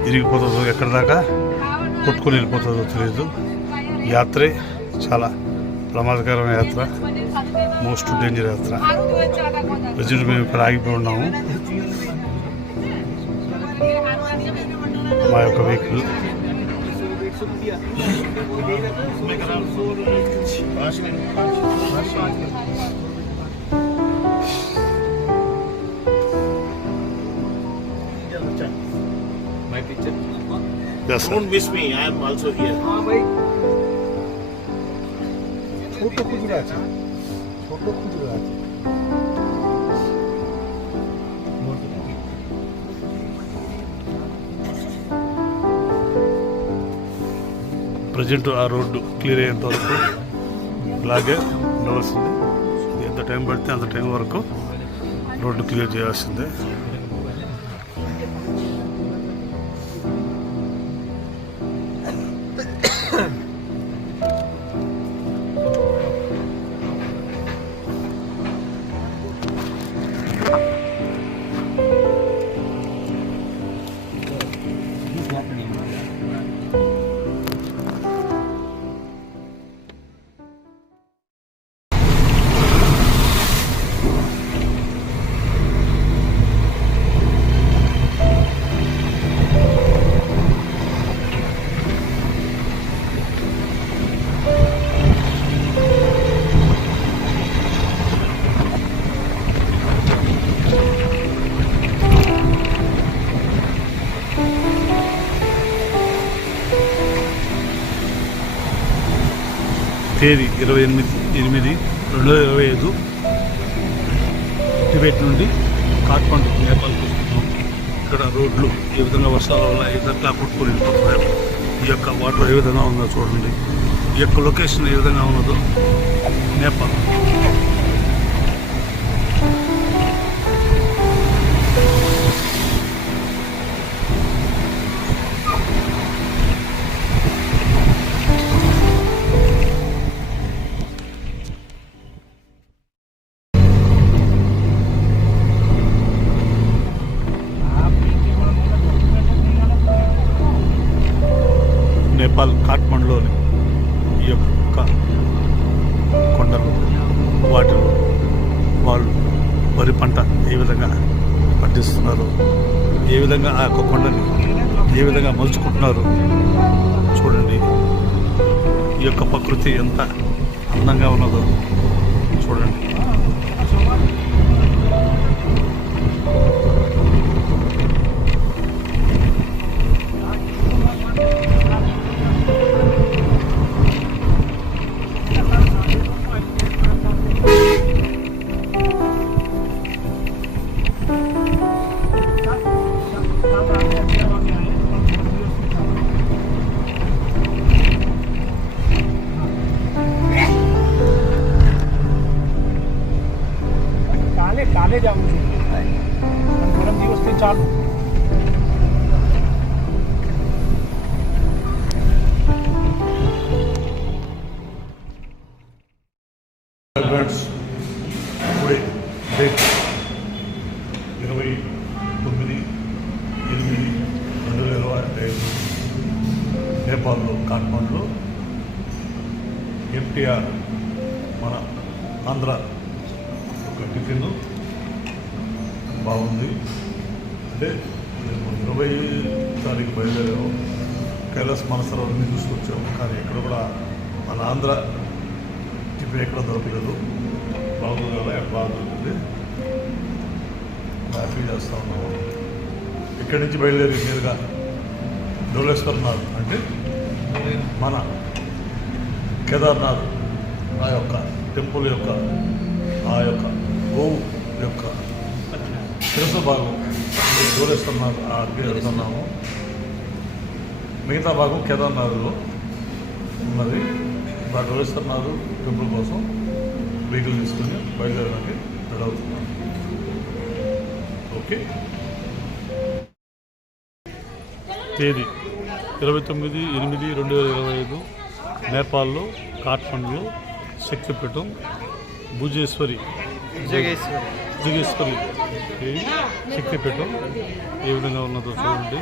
ఇరిగిపోతుందో, ఎక్కడి దాకా కొట్టుకొని వెళ్ళిపోతుందో తెలియదు. యాత్రే చాలా ప్రమాదకరమైన యాత్ర, మోస్ట్ డేంజర్ యాత్ర. ప్రజెంట్ మేము ఇక్కడ ఆగిపోయి ఉన్నాము. మా యొక్క vehicle My picture. Yes, sir. Don't miss me. I am also here. ছোট খুচরো আছে, ছোট খুচরো আছে। ప్రజెంట్ ఆ రోడ్డు క్లియర్ అయ్యేంత వరకు ఇలాగే ఉండవలసిందే. ఎంత టైం పడితే అంత టైం వరకు రోడ్డు క్లియర్ చేయాల్సిందే. తేదీ 28/8/2025 టిబెట్ నుండి కాఠ్మండు నేపాల్కి వస్తున్నాం. ఇక్కడ రోడ్లు ఏ విధంగా వర్షాల వల్ల ఏ విధంగా కొట్టుకొని వెళ్ళిపోతున్నాయి. ఈ యొక్క వాటర్ ఏ విధంగా ఉందో చూడండి. ఈ యొక్క లొకేషన్ ఏ విధంగా ఉన్నదో నేపాల్. నేపాల్ కాఠ్మండులోని ఈ యొక్క కొండలు, వాటిలో వాళ్ళు వరి పంట ఏ విధంగా పండిస్తున్నారు, ఏ విధంగా ఆ యొక్క కొండని ఏ విధంగా మలుచుకుంటున్నారు చూడండి. ఈ యొక్క ప్రకృతి ఎంత అందంగా ఉన్నదో చూడండి. काले जाऊ गरम दिवस ते चालू అడ్వాన్స్ ఇప్పుడే డేట్ 29/8/2025 నేపాల్లో కాఠ్మండులో ఎన్టీఆర్ మన ఆంధ్ర ఒక టిఫిన్ బాగుంది. అంటే 20 తారీఖు బయలుదేరాము, కైలాస్ మనసరోవరాన్ని చూసుకొచ్చాము. కానీ ఎక్కడ కూడా మన ఆంధ్ర టిఫిన్ ఎక్కడ దొరకలేదు. బాగుంది కదా, ఎక్కడ దొరుకుతుంది హ్యాపీ చేస్తూ ఉన్నాము. ఇక్కడి నుంచి బయలుదేరి నేరుగా ధవళేశ్వరనాథ్ అంటే మన కేదార్నాథ్ ఆ యొక్క టెంపుల్ యొక్క ఆ యొక్క గోవు యొక్క శిరస్సు భాగం ధవళేశ్వరనాథ్ వెళ్తున్నాము. మిగతా భాగం కేదార్నాథ్లో ఉన్నది. ధవళేశ్వరనాథ్ టెంపుల్ కోసం వెహికల్ తీసుకుని బయలుదేరడానికి రెడీ అవుతున్నాను. ఓకే. తేదీ 29/8/2025 నేపాల్లో కాఠ్మండులో శక్తిపీఠం భుజగేశ్వరి శక్తిపీఠం ఏ విధంగా ఉన్నదో చూడండి.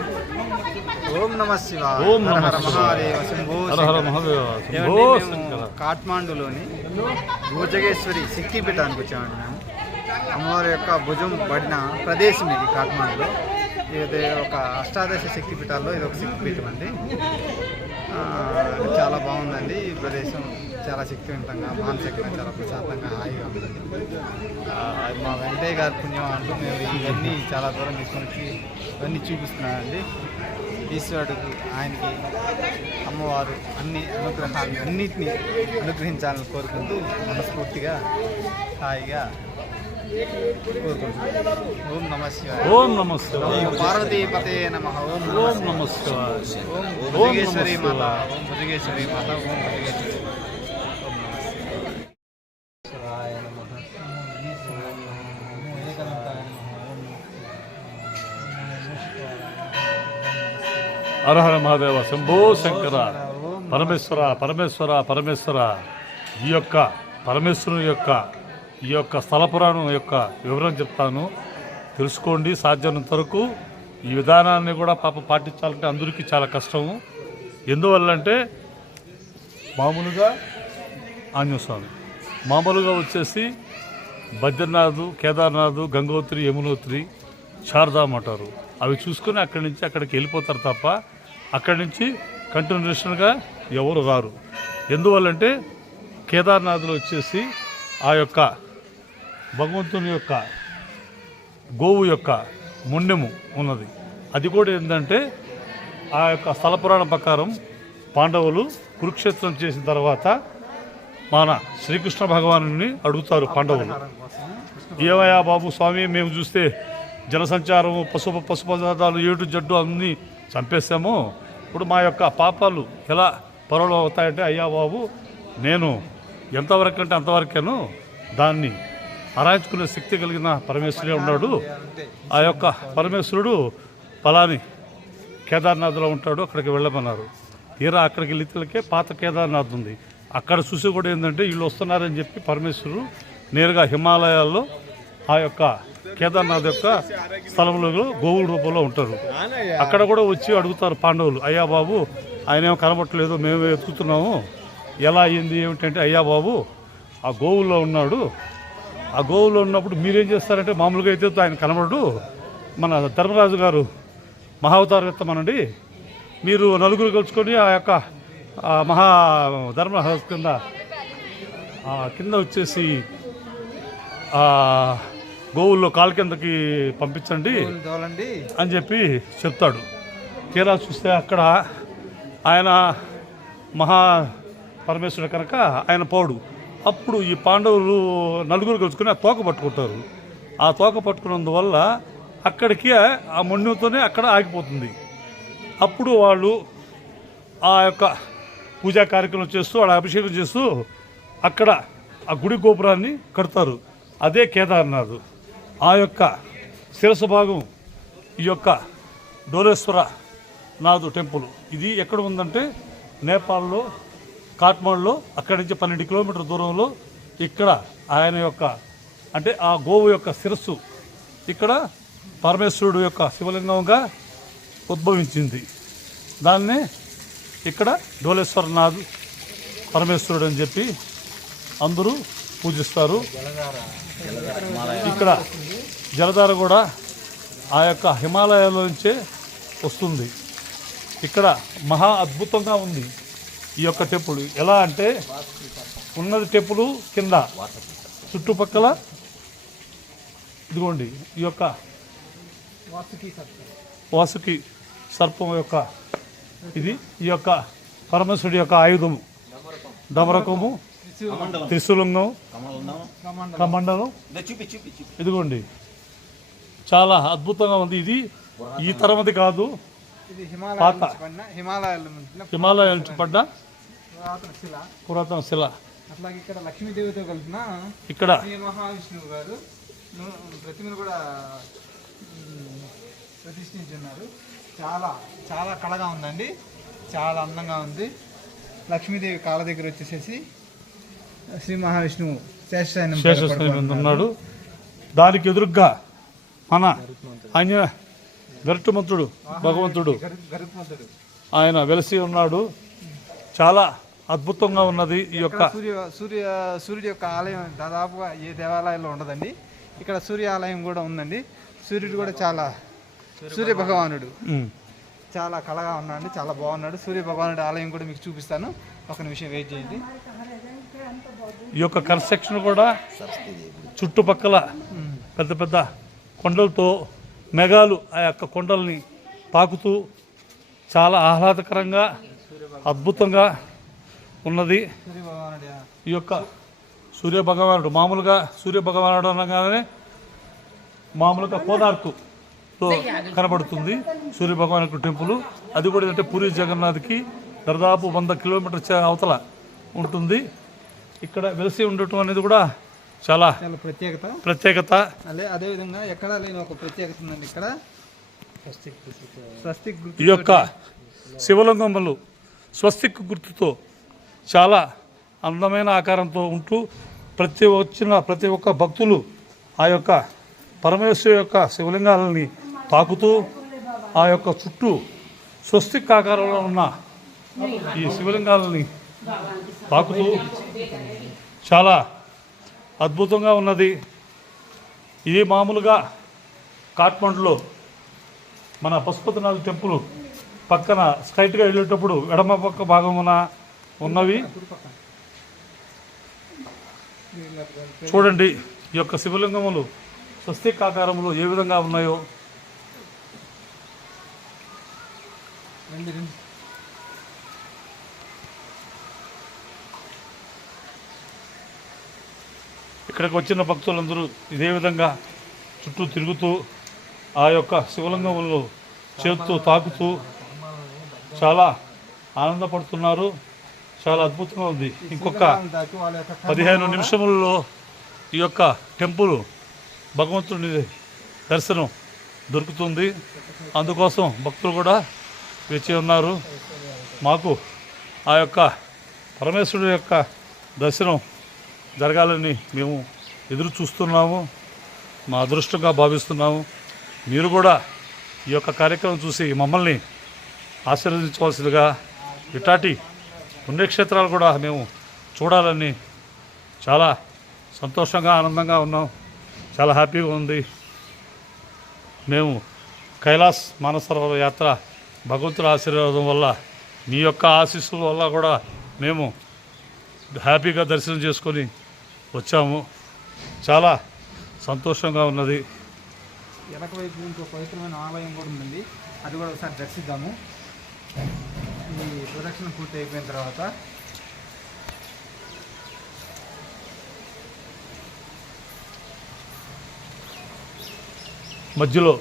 ఓం నమః శివాయ. ఓం నమః హర మహాదేవ శంభో హర హర శంకర. మహాదేవ శంభో ఏమండి, మేము శంకర. కాఠ్మాండులోని భుజగేశ్వరి శక్తిపీఠానికి వచ్చామండి. మేము అమ్మవారి యొక్క భుజం పడిన ప్రదేశం ఇది కాఠ్మాండులో. ఇది ఒక అష్టాదశ శక్తిపీఠాల్లో ఇది ఒక శక్తిపీఠం అండి. చాలా బాగుందండి ఈ ప్రదేశం. చాలా శక్తివంతంగా, మానసికంగా చాలా ప్రశాంతంగా, హాయిగా ఉందండి. మా వెంకయ్య గారి పుణ్యం అంటూ మేము ఇవన్నీ చాలా దూరం తీసుకొని వచ్చి ఇవన్నీ చూపిస్తున్నామండి. ఈశ్వరుడికి, ఆయనకి, అమ్మవారు అన్ని అనుగ్రహాలు అన్నిటినీ అనుగ్రహించాలని కోరుకుంటూ మనస్ఫూర్తిగా హాయిగా కోరుకుంటున్నాం. ఓం నమః శివాయ. ఓం నమః శివాయ. ఓం పార్వతీపతే నమః. ఓం ఓం నమః శివాయ. ఓం భుజగేశ్వరి మాత. ఓం భుజగేశ్వరి మాత. ఓం భుజగేశ్వరి. హర హర మహాదేవ శంభో శంకర. పరమేశ్వర పరమేశ్వర పరమేశ్వర. ఈ యొక్క పరమేశ్వరుని యొక్క ఈ యొక్క స్థల పురాణం యొక్క వివరం చెప్తాను, తెలుసుకోండి. సాధ్యమైనంత వరకు ఈ విధానాన్ని కూడా పాటించాలంటే అందరికీ చాలా కష్టము. ఎందువల్లంటే మామూలుగా ఆంజనేయస్వామి, మామూలుగా వచ్చేసి బద్రీనాథ్, కేదార్నాథ్, గంగోత్రి, యమునోత్రి, శారదాం అంటారు. అవి చూసుకొని అక్కడి నుంచి అక్కడికి వెళ్ళిపోతారు తప్ప అక్కడి నుంచి కంటిన్యూషన్గా ఎవరు రారు. ఎందువల్లంటే కేదార్నాథ్లో వచ్చేసి ఆ యొక్క భగవంతుని యొక్క గోవు యొక్క మున్నెము ఉన్నది. అది కూడా ఏంటంటే ఆ యొక్క స్థల పురాణం ప్రకారం పాండవులు కురుక్షేత్రం చేసిన తర్వాత మన శ్రీకృష్ణ భగవాను అడుగుతారు పాండవులు, ఏవయ్యా బాబు స్వామి, మేము చూస్తే జనసంచారం పశు పదార్థాలు ఏటు జడ్డు అన్నీ చంపేసాము, ఇప్పుడు మా యొక్క పాపాలు ఎలా పరులు అవుతాయంటే, అయ్యా బాబు నేను ఎంతవరకు అంటే అంతవరకేను, దాన్ని ఆరాయించుకునే శక్తి కలిగిన పరమేశ్వరుడే ఉన్నాడు. ఆ యొక్క పరమేశ్వరుడు పలాని కేదార్నాథ్లో ఉంటాడు, అక్కడికి వెళ్ళమన్నారు. తీరా అక్కడికి వెళ్ళితే పాత కేదార్నాథ్ ఉంది. అక్కడ చూసి కూడా ఏంటంటే వీళ్ళు వస్తున్నారని చెప్పి పరమేశ్వరుడు నేరుగా హిమాలయాల్లో ఆ యొక్క కేదార్నాథ్ యొక్క స్థలంలో గోవుల రూపంలో ఉంటారు. అక్కడ కూడా వచ్చి అడుగుతారు పాండవులు, అయ్యా బాబు ఆయన ఏమో కనబట్టలేదు, మేము ఎత్తుకుతున్నాము, ఎలా అయ్యింది ఏమిటంటే, అయ్యా బాబు ఆ గోవుల్లో ఉన్నాడు, ఆ గోవుల్లో ఉన్నప్పుడు మీరేం చేస్తారంటే, మామూలుగా అయితే ఆయన కనబడు, మన ధర్మరాజు గారు మహావతారమనండి, మీరు నలుగురు కలుసుకొని ఆ యొక్క మహా ధర్మరాజు కింద వచ్చేసి గోవుల్లో కాళ్ళ కిందకి పంపించండి అని చెప్పి చెప్తాడు. తీరా చూస్తే అక్కడ ఆయన మహా పరమేశ్వరుడు కనుక ఆయన పోడు. అప్పుడు ఈ పాండవులు నలుగురు కలుసుకుని ఆ తోక పట్టుకుంటారు. ఆ తోక పట్టుకున్నందువల్ల అక్కడికి ఆ మొండంతోనే అక్కడ ఆగిపోతుంది. అప్పుడు వాళ్ళు ఆ యొక్క పూజా కార్యక్రమం చేస్తూ వాళ్ళ అభిషేకం చేస్తూ అక్కడ ఆ గుడి గోపురాన్ని కడతారు. అదే కేదార్నాథ్. ఆ యొక్క శిరస్సు భాగం ఈ యొక్క డోలేశ్వర నాథ్ టెంపుల్. ఇది ఎక్కడ ఉందంటే నేపాల్లో కాఠ్మండ్లో, అక్కడి నుంచి 12 కిలోమీటర్ల దూరంలో. ఇక్కడ ఆయన యొక్క అంటే ఆ గోవు యొక్క శిరస్సు ఇక్కడ పరమేశ్వరుడు యొక్క శివలింగంగా ఉద్భవించింది. దాన్నే ఇక్కడ డోలేశ్వరనాథ్ పరమేశ్వరుడు అని చెప్పి అందరూ పూజిస్తారు. ఇక్కడ జలధార కూడా ఆ యొక్క హిమాలయాల నుంచే వస్తుంది. ఇక్కడ మహా అద్భుతంగా ఉంది ఈ యొక్క టెంపుల్. ఎలా అంటే ఉన్నది టెంపుల్ కింద చుట్టుపక్కల ఇదిగోండి ఈ యొక్క వాసుకి సర్పం యొక్క ఇది ఈ యొక్క పరమేశ్వరుడి యొక్క ఆయుధము డమరకము, త్రిశూలంగం, కమండలం. ఇదిగోండి చాలా అద్భుతంగా ఉంది. ఇది ఈ తరమది కాదు, పాత హిమాలయాల నుంచి పడ్డ పురాతన శిల. అట్లాగే ఇక్కడ లక్ష్మీదేవితో కలిపిన ఇక్కడ శ్రీ మహావిష్ణువు గారు ప్రతిమను కూడా ప్రతిష్ఠించున్నారు. చాలా చాలా కళగా ఉందండి, చాలా అందంగా ఉంది. లక్ష్మీదేవి కాళ్ళ దగ్గర వచ్చేసేసి శ్రీ మహావిష్ణువు శేషశయనం ఉన్నాడు. దానికి ఎదురుగ్గా మన ఆంజనేయ గరుత్మంతుడు భగవంతుడు ఆయన వెలిసి ఉన్నాడు. చాలా అద్భుతంగా ఉన్నది ఈ యొక్క సూర్యుడి యొక్క ఆలయం. దాదాపుగా ఏ దేవాలయంలో ఉండదండి, ఇక్కడ సూర్య ఆలయం కూడా ఉందండి. సూర్యుడు కూడా చాలా సూర్య భగవానుడు చాలా కళగా ఉన్నాడు, చాలా బాగున్నాడు. సూర్య భగవానుడి ఆలయం కూడా మీకు చూపిస్తాను, ఒక నిమిషం వెయిట్ చేయండి. ఈ యొక్క కన్స్ట్రక్షన్ కూడా చుట్టుపక్కల పెద్ద పెద్ద కొండలతో మేఘాలు ఆ యొక్క కొండల్ని తాకుతూ చాలా ఆహ్లాదకరంగా అద్భుతంగా ఉన్నది. ఈ యొక్క సూర్య భగవానుడు మామూలుగా సూర్య భగవానుడు అనగానే మామూలుగా కోనార్కుతో కనబడుతుంది సూర్య భగవానుడు టెంపుల్. అది కూడా ఏంటంటే పూరి జగన్నాథ్కి దాదాపు 100 కిలోమీటర్ అవతల ఉంటుంది. ఇక్కడ వెలిసి ఉండటం అనేది కూడా చాలా ప్రత్యేకత. అదేవిధంగా ఎక్కడ లేని ఒక ప్రత్యేకత ఉందండి. ఇక్కడ స్వస్తిక్ ఈ యొక్క శివలింగములు స్వస్తిక్ గుర్తుతో చాలా అందమైన ఆకారంతో ఉంటూ ప్రతి ఒక్క భక్తులు ఆ యొక్క పరమేశ్వరు యొక్క శివలింగాలని తాకుతూ ఆ యొక్క చుట్టూ స్వస్తిక్ ఆకారంలో ఉన్న ఈ శివలింగాలని తాకుతూ చాలా అద్భుతంగా ఉన్నది. ఇది మామూలుగా కాఠ్మండ్లో మన పశుపతినాథ్ టెంపుల్ పక్కన స్ట్రైట్గా వెళ్ళేటప్పుడు ఎడమ పక్క భాగమున ఉన్నవి. చూడండి ఈ యొక్క శివలింగములు స్వస్తిక్ ఆకారములు ఏ విధంగా ఉన్నాయో. ఇక్కడికి వచ్చిన భక్తులందరూ ఇదే విధంగా చుట్టూ తిరుగుతూ ఆ యొక్క శివలింగంలో చేతుతో తాకుతూ చాలా ఆనందపడుతున్నారు. చాలా అద్భుతంగా ఉంది. ఇంకొక 15 నిమిషములలో ఈ యొక్క టెంపుల్ భగవంతుని దర్శనం దొరుకుతుంది. అందుకోసం భక్తులు కూడా వేచి ఉన్నారు. మాకు ఆ యొక్క పరమేశ్వరుడు యొక్క దర్శనం జరగాలని మేము ఎదురు చూస్తున్నాము. మా అదృష్టంగా భావిస్తున్నాము. మీరు కూడా ఈ యొక్క కార్యక్రమం చూసి మమ్మల్ని ఆశీర్వదించవలసిందిగా, ఇట్లాంటి పుణ్యక్షేత్రాలు కూడా మేము చూడాలని చాలా సంతోషంగా ఆనందంగా ఉన్నాం. చాలా హ్యాపీగా ఉంది. మేము కైలాస్ మానసరోవర యాత్ర భగవంతుడి ఆశీర్వాదం వల్ల, మీ యొక్క ఆశీస్సుల వల్ల కూడా మేము హ్యాపీగా దర్శనం చేసుకొని వచ్చాము. చాలా సంతోషంగా ఉన్నది. వెనక వైపు ఇంకో పవిత్రమైన ఆలయం కూడా ఉందండి, అది కూడా ఒకసారి దర్శిద్దాము. ఈ ప్రదక్షిణ పూర్తి అయిపోయిన తర్వాత మధ్యలో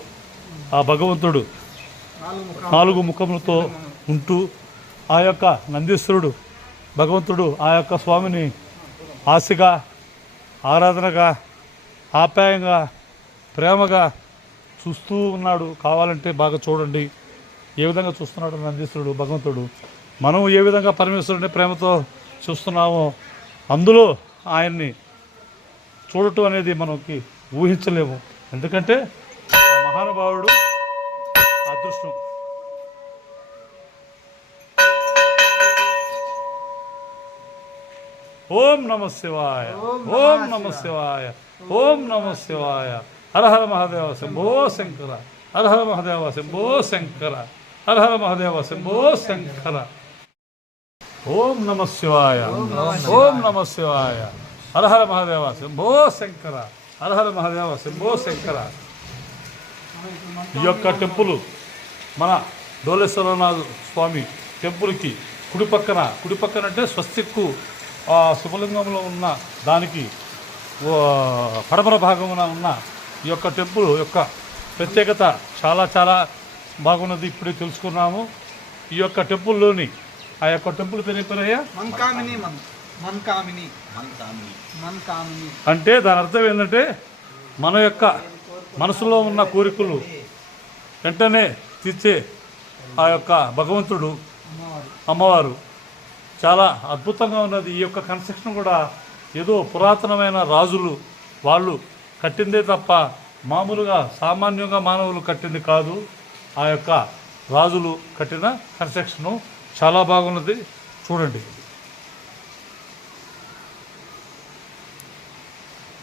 ఆ భగవంతుడు 4 ముఖములతో ఉంటూ ఆ యొక్క నందీశ్వరుడు భగవంతుడు ఆ యొక్క స్వామిని ఆశగా, ఆరాధనగా, ఆప్యాయంగా, ప్రేమగా చూస్తూ ఉన్నాడు. కావాలంటే బాగా చూడండి ఏ విధంగా చూస్తున్నాడు నందీశ్వరుడు భగవంతుడు. మనం ఏ విధంగా పరమేశ్వరుడిని ప్రేమతో చూస్తున్నామో అందులో ఆయన్ని చూడటం అనేది మనకి ఊహించలేము. ఎందుకంటే ఆ మహానుభావుడు అదృష్టం. ఓం నమ శివాయ, ఓం నమ శివాయ, ఓం నమ శివాయ. హర హర మహాదేవ శంభో శంకర, హర హర మహాదేవ శంభో శంకర, హర హర మహాదేవ శంభో శంకర. ఓం నమ శివాయ, ఓం నమ శివాయ, హర హర మహాదేవ శంభో శంకర, హర హర మహాదేవ శంభో శంకర. ఈ యొక్క టెంపుల్ మన డోలేశ్వరనాథ్ స్వామి టెంపుల్కి కుడి పక్కన అంటే స్వస్తిక్కు ఆ శివలింగంలో ఉన్న దానికి పడమర భాగమున ఉన్న ఈ యొక్క టెంపుల్ యొక్క ప్రత్యేకత చాలా చాలా బాగున్నది. ఇప్పుడే తెలుసుకున్నాము. ఈ యొక్క టెంపుల్లోని ఆ యొక్క టెంపుల్ పేరయ్యా మన్కామిని అంటే దాని అర్థం ఏంటంటే మన యొక్క మనసులో ఉన్న కోరికలు వెంటనే తీర్చే ఆ యొక్క భగవంతుడు అమ్మవారు. చాలా అద్భుతంగా ఉన్నది. ఈ యొక్క కన్స్ట్రక్షన్ కూడా ఏదో పురాతనమైన రాజులు వాళ్ళు కట్టిందే తప్ప మామూలుగా సామాన్యంగా మానవులు కట్టింది కాదు. ఆ యొక్క రాజులు కట్టిన కన్స్ట్రక్షను చాలా బాగున్నది. చూడండి.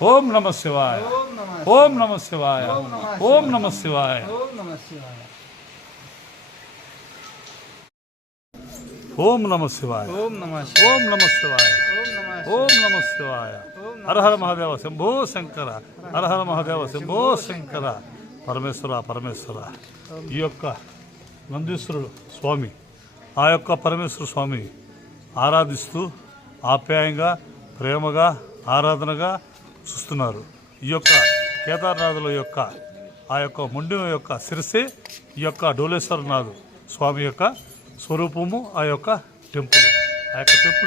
ఓం నమ శివాయ, ఓం నమ శివాయ, ఓం నమ శివాయ, ఓం నమ శివాయ, ఓం నమ శివాయ, ఓం నమ శివాయ. హర హర మహాదేవ శంభో శంకర, హర హర మహాదేవ శంభో శంకర. పరమేశ్వర ఈ యొక్క నందీశ్వరుడు స్వామి ఆ యొక్క పరమేశ్వర స్వామి ఆరాధిస్తూ ఆప్యాయంగా, ప్రేమగా, ఆరాధనగా చూస్తున్నారు. ఈ యొక్క కేదార్నాథుల యొక్క ఆ యొక్క ముండిన యొక్క శిరసే ఈ యొక్క డోలేశ్వరనాథ్ స్వామి యొక్క స్వరూపము. ఆ యొక్క టెంపుల్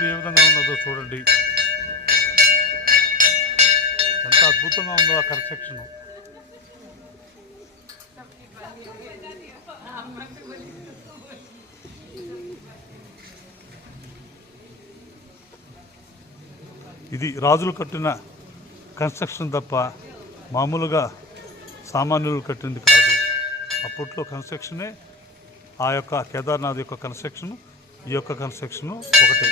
ఏ విధంగా ఉన్నదో చూడండి. ఎంత అద్భుతంగా ఉందో ఆ కన్స్ట్రక్షన్. ఇది రాజులు కట్టిన కన్స్ట్రక్షన్ తప్ప మామూలుగా సామాన్యులు కట్టింది కాదు. అప్పట్లో కన్స్ట్రక్షనే ఆ యొక్క కేదార్నాథ్ యొక్క కన్స్ట్రక్షన్, ఈ యొక్క కన్స్ట్రక్షను ఒకటే.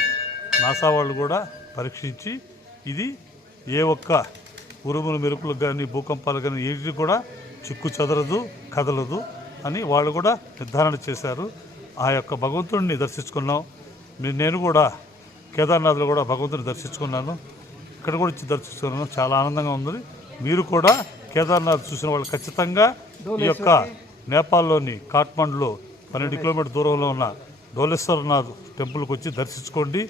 నాసా వాళ్ళు కూడా పరీక్షించి ఇది ఏ ఒక్క ఉరుములు మెరుపులకు కానీ భూకంపాలు కానీ ఏది కూడా చిక్కు చెదరదు, కదలదు అని వాళ్ళు కూడా నిర్ధారణ చేశారు. ఆ యొక్క భగవంతుడిని దర్శించుకున్నాం. నేను కూడా కేదార్నాథ్లో కూడా భగవంతుని దర్శించుకున్నాను. ఇక్కడ కూడా వచ్చి దర్శించుకున్నాను. చాలా ఆనందంగా ఉంది. మీరు కూడా కేదార్నాథ్ చూసిన వాళ్ళు ఖచ్చితంగా ఈ యొక్క నేపాల్లోని కాఠ్మండులో 12 కిలోమీటర్ దూరంలో ఉన్న డోలేశ్వరనాథ్ టెంపుల్కి వచ్చి దర్శించుకోండి.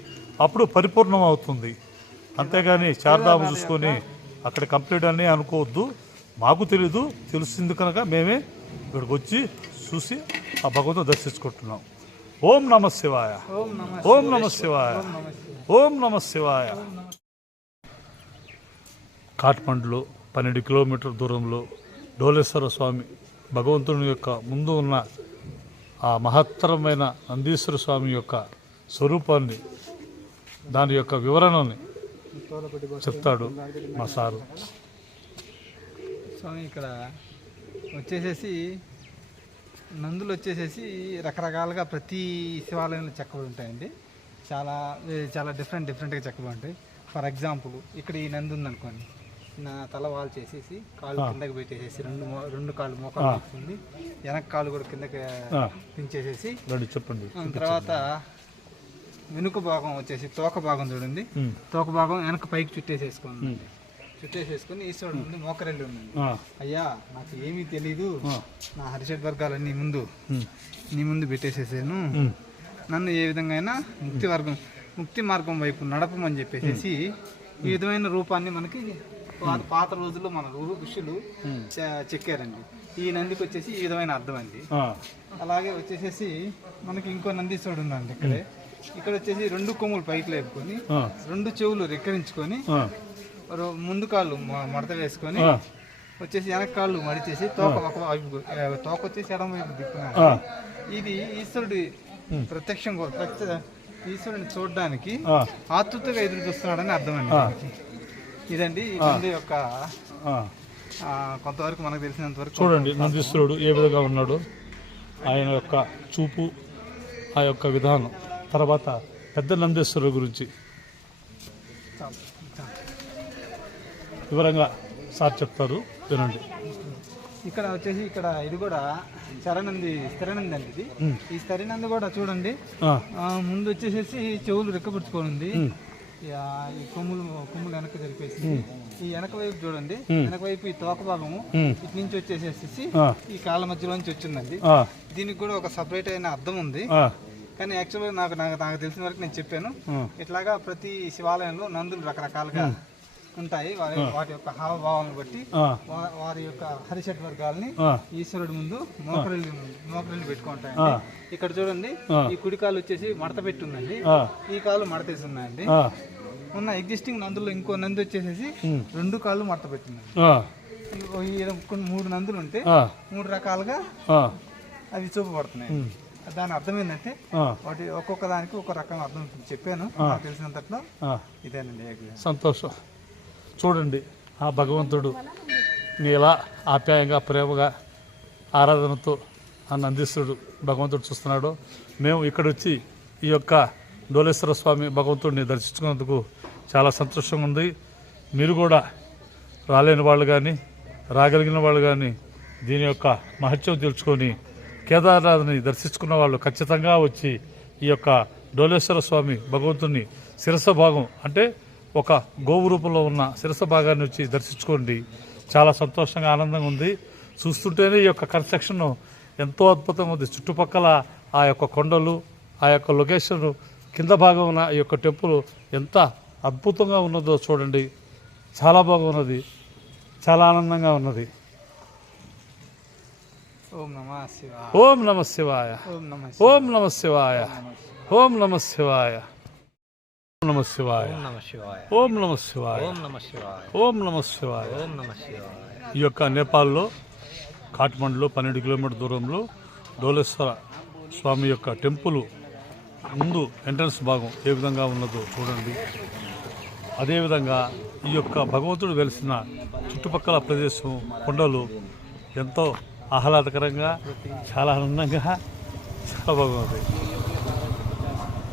అప్పుడు పరిపూర్ణం అవుతుంది. అంతేగాని చార్ధాము చూసుకొని అక్కడ కంప్లీట్ అని అనుకోవద్దు. మాకు తెలీదు, తెలిసింది కనుక మేమే ఇక్కడికి వచ్చి చూసి ఆ భగవంతుని దర్శించుకుంటున్నాం. ఓం నమ శివాయ, ఓం నమ శివాయ, ఓం నమ శివాయ. కాఠ్మండ్లో 12 కిలోమీటర్ల దూరంలో డోలేశ్వర స్వామి భగవంతుని యొక్క ముందు ఉన్న ఆ మహత్తరమైన నందీశ్వర స్వామి యొక్క స్వరూపాన్ని, దాని యొక్క వివరణని చెప్తాడు మా సారు. స్వామి ఇక్కడ వచ్చేసేసి నందులు వచ్చేసేసి రకరకాలుగా ప్రతి శివాలయంలో చెక్కబడి ఉంటాయండి. చాలా చాలా డిఫరెంట్గా చెక్కబడి ఉంటాయి. ఫర్ ఎగ్జాంపుల్ ఇక్కడ ఈ నంది ఉందనుకోండి, నా తల వాల్ చేసేసి కాళ్ళు కిందకి పెట్టేసేసి రెండు కాళ్ళు మోకాలు పెట్టుకుంది, వెనక కాళ్ళు కూడా కిందకి పించేసేసి చెప్పండి. తర్వాత వెనుక భాగం వచ్చేసి తోక భాగం చూడండి, తోక భాగం వెనక పైకి చుట్టేసేసుకొని ఈశ్వరుడు ముందు మోకరెళ్ళి ఉంది. అయ్యా నాకు ఏమీ తెలీదు, నా హరిషడ్ వర్గాలన్నీ నీ ముందు పెట్టేసేసాను, నన్ను ఏ విధంగా అయినా ముక్తి మార్గం వైపు నడపమని చెప్పేసి ఈ విధమైన రూపాన్ని మనకి పాత రోజుల్లో మన ఋషులు చెక్కారండి. ఈ నందికి వచ్చేసి ఈ విధమైన అర్థం అండి. అలాగే వచ్చేసేసి మనకి ఇంకో నందీశ్వరుడు ఉందండి ఇక్కడే. ఇక్కడ వచ్చేసి 2 కొమ్ములు పైకి లేపుకొని 2 చెవులు రెక్కరించుకొని ముందు కాళ్ళు మడత వేసుకొని వచ్చేసి వెనక కాళ్ళు మడిచేసి తోక వచ్చేసి ఎడమ వైపు దిక్కున్నారు. ఇది ఈశ్వరుడి ప్రత్యక్షం ఈశ్వరుని చూడడానికి ఆతృతగా ఎదురు చూస్తున్నాడని అర్థం అండి. ఇదండి ఈ నంది యొక్క కొంతవరకు మనకు తెలిసినంత వరకు. చూడండి నందీశ్వరుడు ఏ విధంగా ఉన్నాడు, ఆయన యొక్క చూపు, ఆ యొక్క విధానం. తర్వాత పెద్ద నందీశ్వరుడు గురించి వివరంగా సార్ చెప్తారు, వినండి. ఇక్కడ వచ్చేసి ఇది కూడా స్థిరనంది అండి. ఇది ఈ స్థిరనంది కూడా చూడండి, ముందు వచ్చేసేసి చెవులు రెక్కపుచ్చుకోనుంది, ఈ కొమ్ములు వెనక జరిపేసి ఈ వెనక వైపు చూడండి, వెనక వైపు ఈ తోక భాగము ఇటు నుంచి వచ్చేసేసి ఈ కాళ్ళ మధ్యలోంచి వచ్చిందండి. దీనికి కూడా ఒక సపరేట్ అయిన అర్థం ఉంది. కానీ యాక్చువల్గా నాకు తెలిసిన వరకు నేను చెప్పాను. ఇట్లాగా ప్రతి శివాలయంలో నందులు రకరకాలుగా ఉంటాయి. వాటి యొక్క హావభావాలను బట్టి వారి యొక్క హరిషడ్ వర్గాలని ఈశ్వరుడు ముందు మోకరిల్లు పెట్టుకుంటాయండి. ఇక్కడ చూడండి, ఈ కుడి కాలు వచ్చేసి మడత పెట్టి ఉందండి, ఈ కాలు మడతేసి ఉన్నాయండి. ఉన్న ఎగ్జిస్టింగ్ నందుల్లో ఇంకో నంది వచ్చేసేసి 2 కాళ్ళు మడత పెట్టిందండి. 3 నందులు ఉంటే 3 రకాలుగా అవి చూపబడుతున్నాయి. దాని అర్థం ఏంటంటే వాటి ఒక్కొక్క దానికి ఒక్కొక్క రకం అర్థం చెప్పాను నాకు తెలిసినంతట్లో. ఇదేనండి. సంతోషం. చూడండి ఆ భగవంతుడు ఎలా ఆప్యాయంగా ప్రేమగా ఆరాధనతో ఆ నందీశ్వరుడు భగవంతుడు చూస్తున్నాడు. మేము ఇక్కడ వచ్చి ఈ యొక్క డోలేశ్వర స్వామి భగవంతుడిని దర్శించుకున్నందుకు చాలా సంతోషంగా ఉంది. మీరు కూడా రాలేని వాళ్ళు కానీ రాగలిగిన వాళ్ళు కానీ దీని యొక్క మహత్యం తెలుసుకొని కేదార్నాథ్ని దర్శించుకున్న వాళ్ళు ఖచ్చితంగా వచ్చి ఈ యొక్క డోలేశ్వర స్వామి భగవంతుడిని శిరస భాగం అంటే ఒక గోవు రూపంలో ఉన్న శిరస భాగాన్ని వచ్చి దర్శించుకోండి. చాలా సంతోషంగా ఆనందంగా ఉంది. చూస్తుంటేనే ఈ యొక్క కన్స్ట్రక్షన్ ఎంతో అద్భుతంగా ఉంది. చుట్టుపక్కల ఆ యొక్క కొండలు, ఆ యొక్క లొకేషన్, కింద భాగం ఉన్న ఈ యొక్క టెంపుల్ ఎంత అద్భుతంగా ఉన్నదో చూడండి. చాలా బాగున్నది, చాలా ఆనందంగా ఉన్నది. ఓం నమ శివాయ, ఓం నమ శివాయ, ఓం నమ శివాయ, ఓం నమ శివాయ, ఓం నమ శివాయ, ఓం నమ శివాయ, ఓం నమ శివాయ. ఈ యొక్క నేపాల్లో కాఠ్మండ్లో 12 కిలోమీటర్ దూరంలో డోలేశ్వర స్వామి యొక్క టెంపుల్ ముందు ఎంట్రన్స్ భాగం ఏ విధంగా ఉన్నదో చూడండి. అదేవిధంగా ఈ యొక్క భగవంతుడు వెలిసిన చుట్టుపక్కల ప్రదేశం కొండలు ఎంతో ఆహ్లాదకరంగా, చాలా ఆనందంగా, చాలా బాగుంది.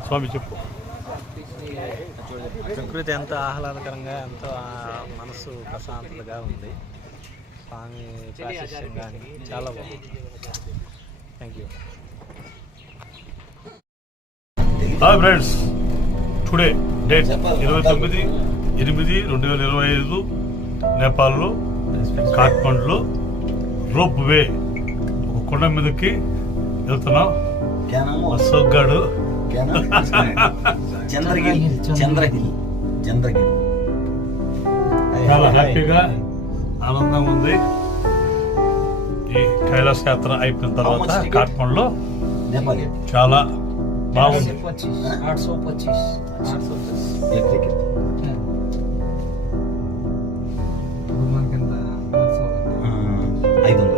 స్వామి చెప్పు. ప్రకృతి ఎంతో ఆహ్లాదకరంగా, ఎంతో మనసు ప్రశాంతతగా ఉంది. స్వామి ప్రాశస్యం కానీ చాలా బాగుంది. Thank you. Hi friends, today date 29/8/2025 నేపాల్లో కాఠ్మండ్లో రోప్ వే ఒక కొండ మీదకి వెళ్తున్నాం. అశోక్ గాడు చంద్రగిరి చాలా హ్యాపీగా ఆనందంగా ఉంది. ఈ కైలాస యాత్ర అయిపోయిన తర్వాత కాట్మండ్లో చాలా బాగుంది. 825 మనకింత 500.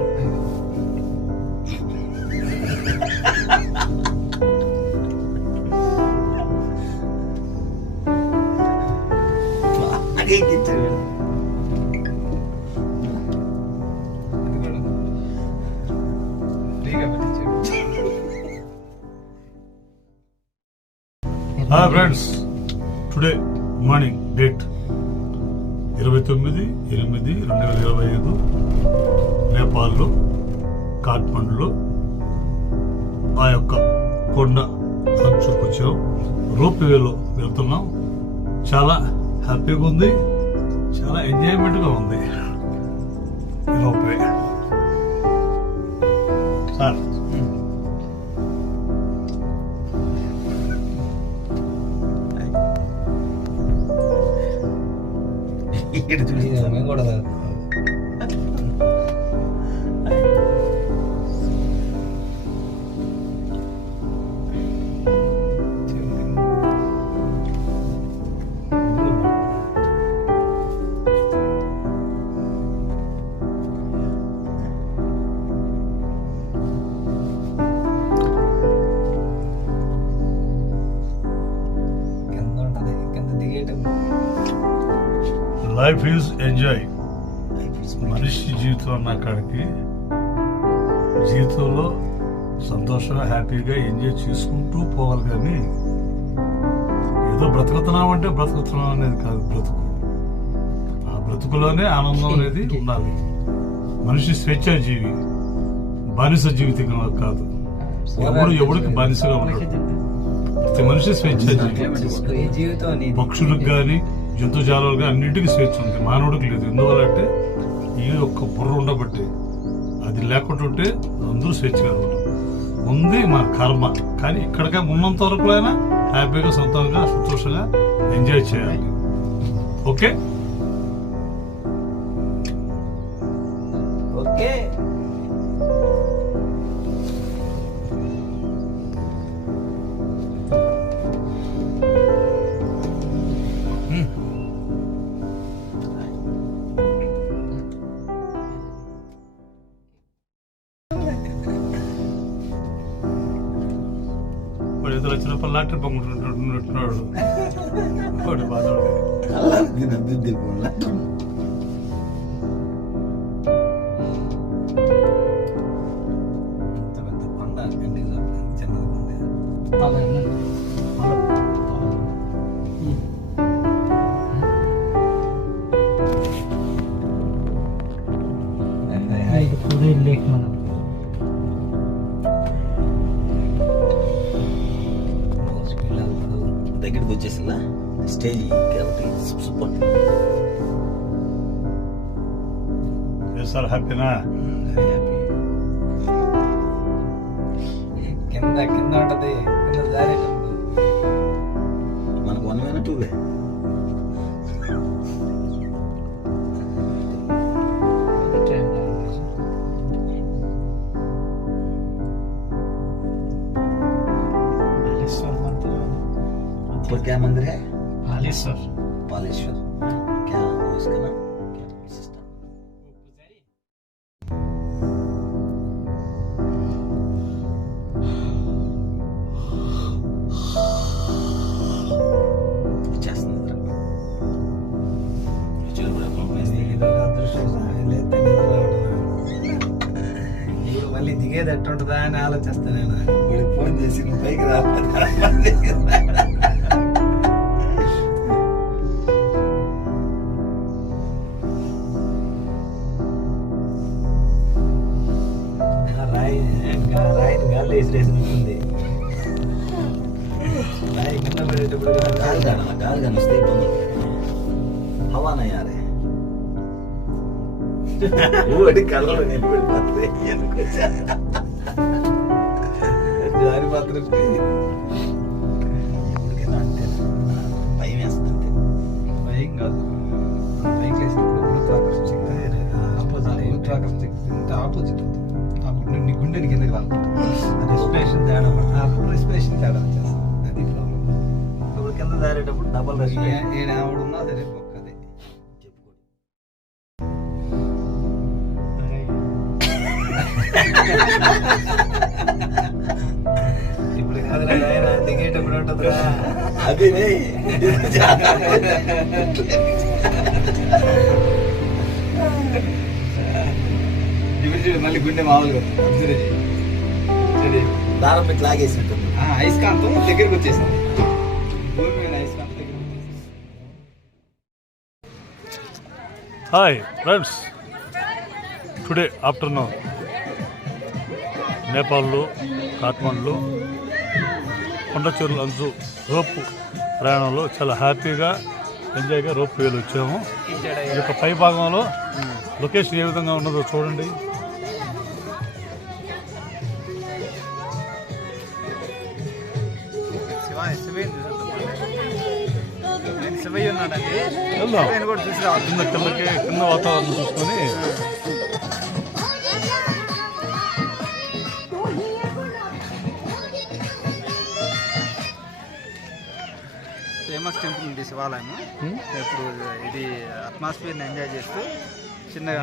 ఫ్రెండ్స్, టుడే మార్నింగ్ డేట్ 29/8/2025 నేపాల్లో కాట్మండ్లో ఆ యొక్క కొండ అంచుకు వచ్చాం. రోప్ వేలో వెళ్తున్నాం. చాలా హ్యాపీగా ఉంది, చాలా ఎంజాయ్మెంట్గా ఉంది ఈ రోప్ వే. సార్ మేము కూడా కింద ఉంటుంది, కింద దిగేటప్పుడు లైఫ్ ఈజ్ ఎంజాయ్. మనిషి జీవితం అన్న కాడికి జీవితంలో సంతోషంగా హ్యాపీగా ఎంజాయ్ చేసుకుంటూ పోవాలి. కానీ ఏదో బ్రతుకుతున్నాం అంటే బ్రతుకుతున్నాం అనేది కాదు బ్రతుకు. ఆ బ్రతుకులోనే ఆనందం అనేది ఉండాలి. మనిషి స్వేచ్ఛా జీవి, బానిస జీవితం కాదు. ఎవడికి బానిసగా ఉన్నాడు. ప్రతి మనిషి స్వేచ్ఛా జీవి. ఈ జీవితం పక్షులకు కానీ జంతుజాలాలుగా అన్నింటికి స్వేచ్ఛ ఉంది, మానవుడికి లేదు. ఎందువల్ల అంటే ఈ ఒక్క బుర్ర ఉండబట్టి. అది లేకుండా ఉంటే అందరూ స్వేచ్ఛగా ఉంటారు. ఉంది మన కర్మ. కానీ ఇక్కడికే ఉన్నంత వరకు అయినా హ్యాపీగా సొంతంగా సంతోషంగా ఎంజాయ్ చేయాలి. Okay okay. వాడు ఎదురు వచ్చినప్పుడు లాటరీ పండుకుంటున్నాడు. వాడు బాధపడి పెద్ద కొండ కంటికి చిన్నది ఉంది. లేక్ మనం దగ్గరికి వచ్చేసిందా స్టేజ్ కాబట్టి సూపర్. సార్ హ్యాపీనా? కింద కింద ఉంటది, కింద జారేటప్పుడు మనకు 1 minute 2 ऊपर क्या मंदिर है? పాలేశ్వర్. पालेश्वर. क्या वो उसका नाम क्या सिस्टम? మళ్ళీ దిగేది ఎట్టుంటుందా అని ఆలోచిస్తాను నేను. ఫోన్ చేసి పైకి రా. రాయిని గాల్లో వేసినట్టుంది. రాయి కింద పడేటప్పుడు गाल का मस्ती बंद हवा नहीं आ रही वो अड़ी कलर नहीं पड़ पाते జారి మాత్రం भय में భయం కాదు, పైకి లేసి కింద దారేటప్పుడు డబల్ రష్ ఏడు ఆవిడున్నా సరే ఒక్కదే ఇప్పుడు కాదు ఆయన దిగేటప్పుడు ఉంటుందిరా అదే మళ్ళీ గుండె మామూలుగా అబ్జర్వ్ చేయి దారం పెట్టి లాగేసి ఉంటుంది. అయస్కాంతం దగ్గరికి వచ్చేసింది భూమి మీద అయస్కాంతం దగ్గరికి వచ్చేసింది. హాయ్ ఫ్రెండ్స్, టుడే ఆఫ్టర్నూన్ నేపాల్లో కాఠ్మండ్లో కొండచెరువుల అంచు రోప్ ప్రయాణంలో చాలా హ్యాపీగా ఎంజాయ్గా రోప్ వేలు వచ్చాము. ఈ యొక్క పై భాగంలో లొకేషన్ ఏ విధంగా ఉన్నదో చూడండి. శివయ్య ఉన్నాడండి, వెళ్దాం శివయ్యని కూడా చూసి రావాలి. కింద వాతావరణం చూసుకొని ఫేమస్ టెంపుల్ ఉంది శివాలయం. ఇప్పుడు ఇది అట్మాస్ఫియర్ని ఎంజాయ్ చేస్తూ చిన్నగా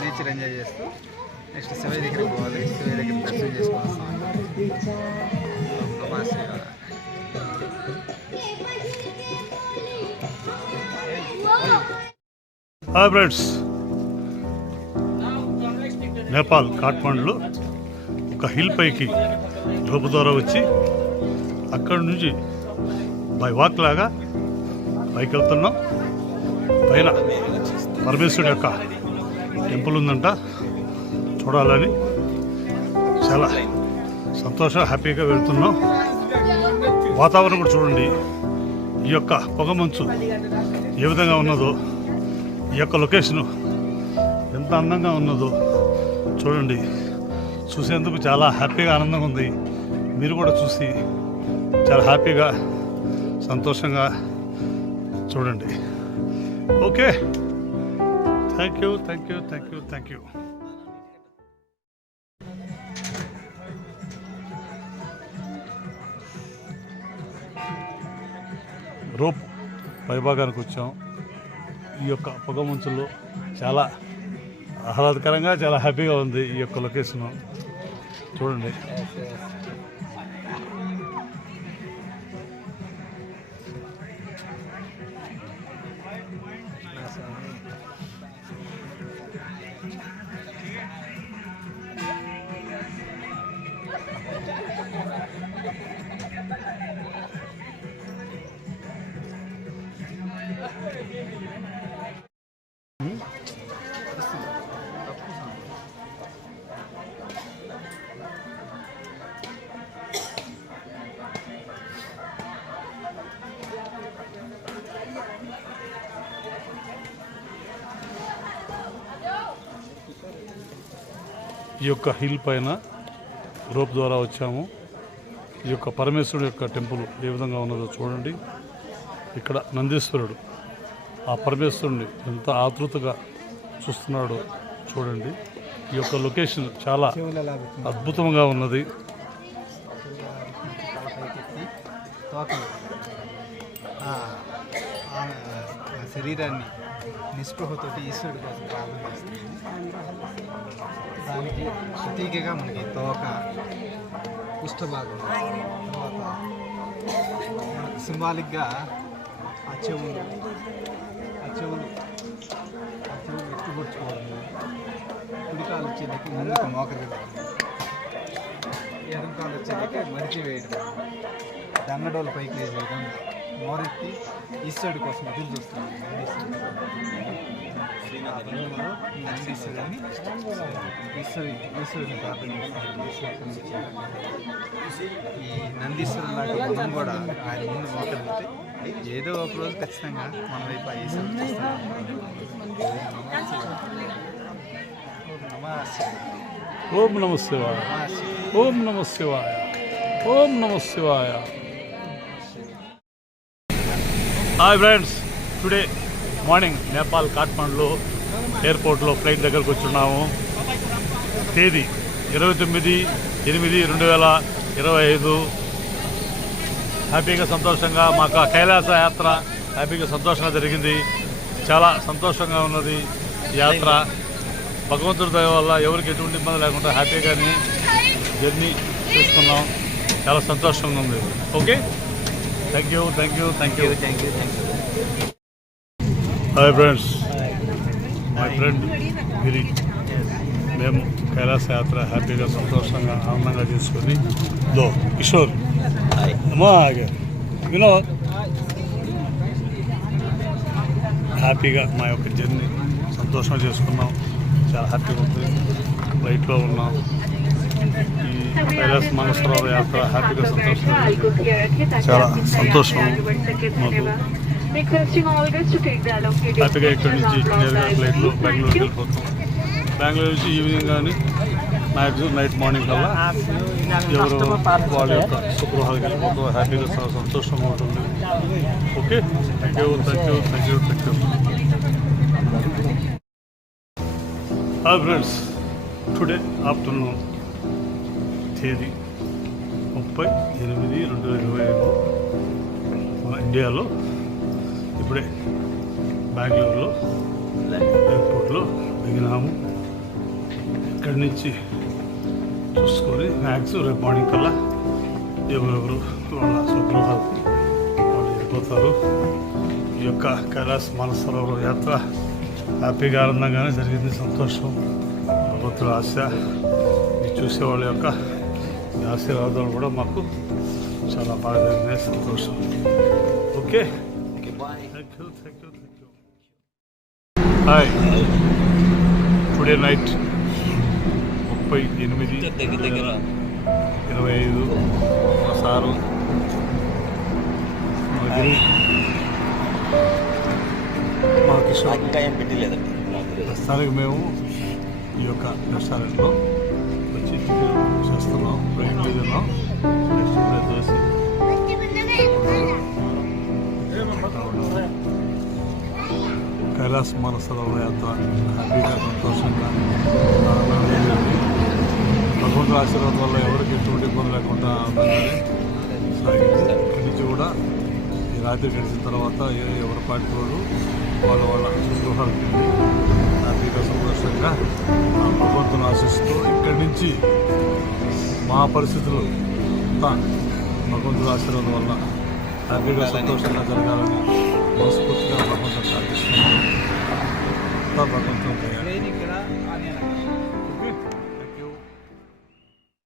నేచర్ ఎంజాయ్ చేస్తూ నెక్స్ట్ శివయ్య దగ్గరికి పోవాలి. శివయ్య దగ్గర దర్శనం చేసుకోవాలి. హాయ్ ఫ్రెండ్స్, నేపాల్ కాఠ్మండ్లో ఒక హిల్ పైకి రోడ్డు ద్వారా వచ్చి అక్కడి నుంచి బై వాక్ లాగా పైకి వెళ్తున్నాం. పైన పరమేశ్వరుడు యొక్క టెంపుల్ ఉందంట, చూడాలని చాలా సంతోషంగా హ్యాపీగా వెళ్తున్నాం. వాతావరణం కూడా చూడండి, ఈ యొక్క పొగమంచు ఏ విధంగా ఉన్నదో, ఈ యొక్క లొకేషను ఎంత అందంగా ఉన్నదో చూడండి. చూసేందుకు చాలా హ్యాపీగా ఆనందంగా ఉంది. మీరు కూడా చూసి చాలా హ్యాపీగా సంతోషంగా చూడండి. Okay, thank you thank you thank you thank you. Rope పైభాగానికి వచ్చాం. ఈ యొక్క పొగ మంచుల్లో చాలా ఆహ్లాదకరంగా చాలా హ్యాపీగా ఉంది ఈ యొక్క లొకేషన్ చూడండి. ఈ యొక్క హిల్ పైన రోప్ ద్వారా వచ్చాము. ఈ యొక్క పరమేశ్వరుడు యొక్క టెంపుల్ ఏ విధంగా ఉన్నదో చూడండి. ఇక్కడ నందీశ్వరుడు ఆ పరమేశ్వరుడిని ఎంత ఆతృతగా చూస్తున్నాడో చూడండి. ఈ యొక్క లొకేషన్ చాలా అద్భుతంగా ఉన్నది. శరీరాన్ని నిస్పృహతోటి ఈశ్వరుడి కోసం ప్రార్థన చేస్తుంది. దానికి ప్రతీకగా మనకి తోక, కుష్ఠభాగం, తర్వాత మనకి సింబాలిక్గా ఆ చెవులు ఎత్తుపరుచుకోవడం, కుడికాలు వచ్చేటికి ముందుకు మోకరి, ఎడంకాలు వచ్చేటికి మడిచి వేయడం, దంగడోలు పైకి లేచే విధంగా మోరెత్తి ఈశ్వరుడి కోసం ఎదురు చూస్తున్నాం. నందీశ్వరుడిని ఈశ్వరుడిని ప్రార్థన చేస్తున్నాం. ఈ నందీశ్వరుడు లాగా మనం కూడా ఆయన ముందు మోకరితే ఏదో ఒక రోజు ఖచ్చితంగా మన వైపు ఆ ఈశ్వరుడు చూస్తాం. ఓం నమ శివాయ, ఓం నమ శివాయ, ఓం నమ శివాయ. Hi friends, today morning Nepal కాఠ్మండ్లో ఎయిర్పోర్ట్లో ఫ్లైట్ దగ్గరకు వచ్చున్నాము. తేదీ 29/8/2025 హ్యాపీగా సంతోషంగా మాకు ఆ కైలాస యాత్ర హ్యాపీగా సంతోషంగా జరిగింది. చాలా సంతోషంగా ఉన్నది యాత్ర. భగవంతుడి దయ వల్ల ఎవరికి ఎటువంటి ఇబ్బంది లేకుండా హ్యాపీగానే జర్నీ చేసుకున్నాం. చాలా సంతోషంగా ఉంది. Okay, thank you. Hi friends, my friend Giri. మేము కైలాస యాత్ర హ్యాపీగా సంతోషంగా ఆనందంగా చేసుకొని కిషోర్ అమ్మా వినోద్ హ్యాపీగా మా యొక్క జర్నీ సంతోషంగా చేసుకున్నాం. చాలా హ్యాపీగా ఉంది. ఫ్లైట్లో ఉన్నాం. ఈ కైలాస మానసరోవర యాత్ర హ్యాపీగా సంతోషంగా చాలా సంతోషం మాకు. హ్యాపీగా ఇక్కడి నుంచి నేరుగా ఫ్లైట్లో బెంగళూరుకి వెళ్ళిపోతాం. బెంగళూరు నుంచి ఈవినింగ్ కానీ నైట్ మార్నింగ్ కల్లా ఎవరు వాళ్ళ యొక్క స్వగృహాలకు వెళ్ళిపోతాం. హ్యాపీగా చాలా సంతోషంగా ఉంటుంది. Okay, thank you. Hi friends, today afternoon తేదీ 30/8/2025 మన ఇండియాలో ఇప్పుడే బెంగళూరులో ఎయిర్పోర్ట్లో దిగినాము. ఇక్కడి నుంచి చూసుకొని మ్యాక్స్ రేపు మార్నింగ్ కల్లా ఎవరెవరు వాళ్ళ స్వగృహాలకు వాళ్ళు వెళ్ళిపోతారు. ఈ యొక్క కైలాస మానసరోవర యాత్ర హ్యాపీగా ఆనందంగానే జరిగింది. సంతోషం, భగవంతుల ఆశ, ఇది చూసే వాళ్ళ యొక్క ఆశీర్వాదాలు కూడా మాకు చాలా బాగా జరిగినాయి. సంతోషం. Okay, thank you. Hi, today night 30/8/25 మా సారు మా కిషోర్ ప్రస్తుతానికి మేము ఈ యొక్క రెస్టారెంట్లో వచ్చి చేస్తున్నాం. బ్రేక్ తిన్నాం. నెక్స్ట్ బ్రేక్ చేసి కైలాస మానసరోవర యాత్ర హ్యాపీగా సంతోషంగా భగవంతుల ఆశీర్వాదం వల్ల ఎవరికి ఎటువంటి ఇబ్బంది లేకుండా ఉందని సాగింది. ఇక్కడి నుంచి కూడా ఈ రాత్రి గడిచిన తర్వాత ఎవరి పాటి వాళ్ళు వాళ్ళ గృహాలకు వెళ్ళి హ్యాపీగా సంతోషంగా భగవంతుని ఆశిస్తూ ఇక్కడి నుంచి మా పరిస్థితులు అంతా భగవంతుల ఆశీర్వాదం వల్ల హ్యాపీగా సంతోషంగా జరగాలని మనస్ఫూర్తిగా భగవంతుని ప్రార్థిస్తున్నాను. భగవంతుని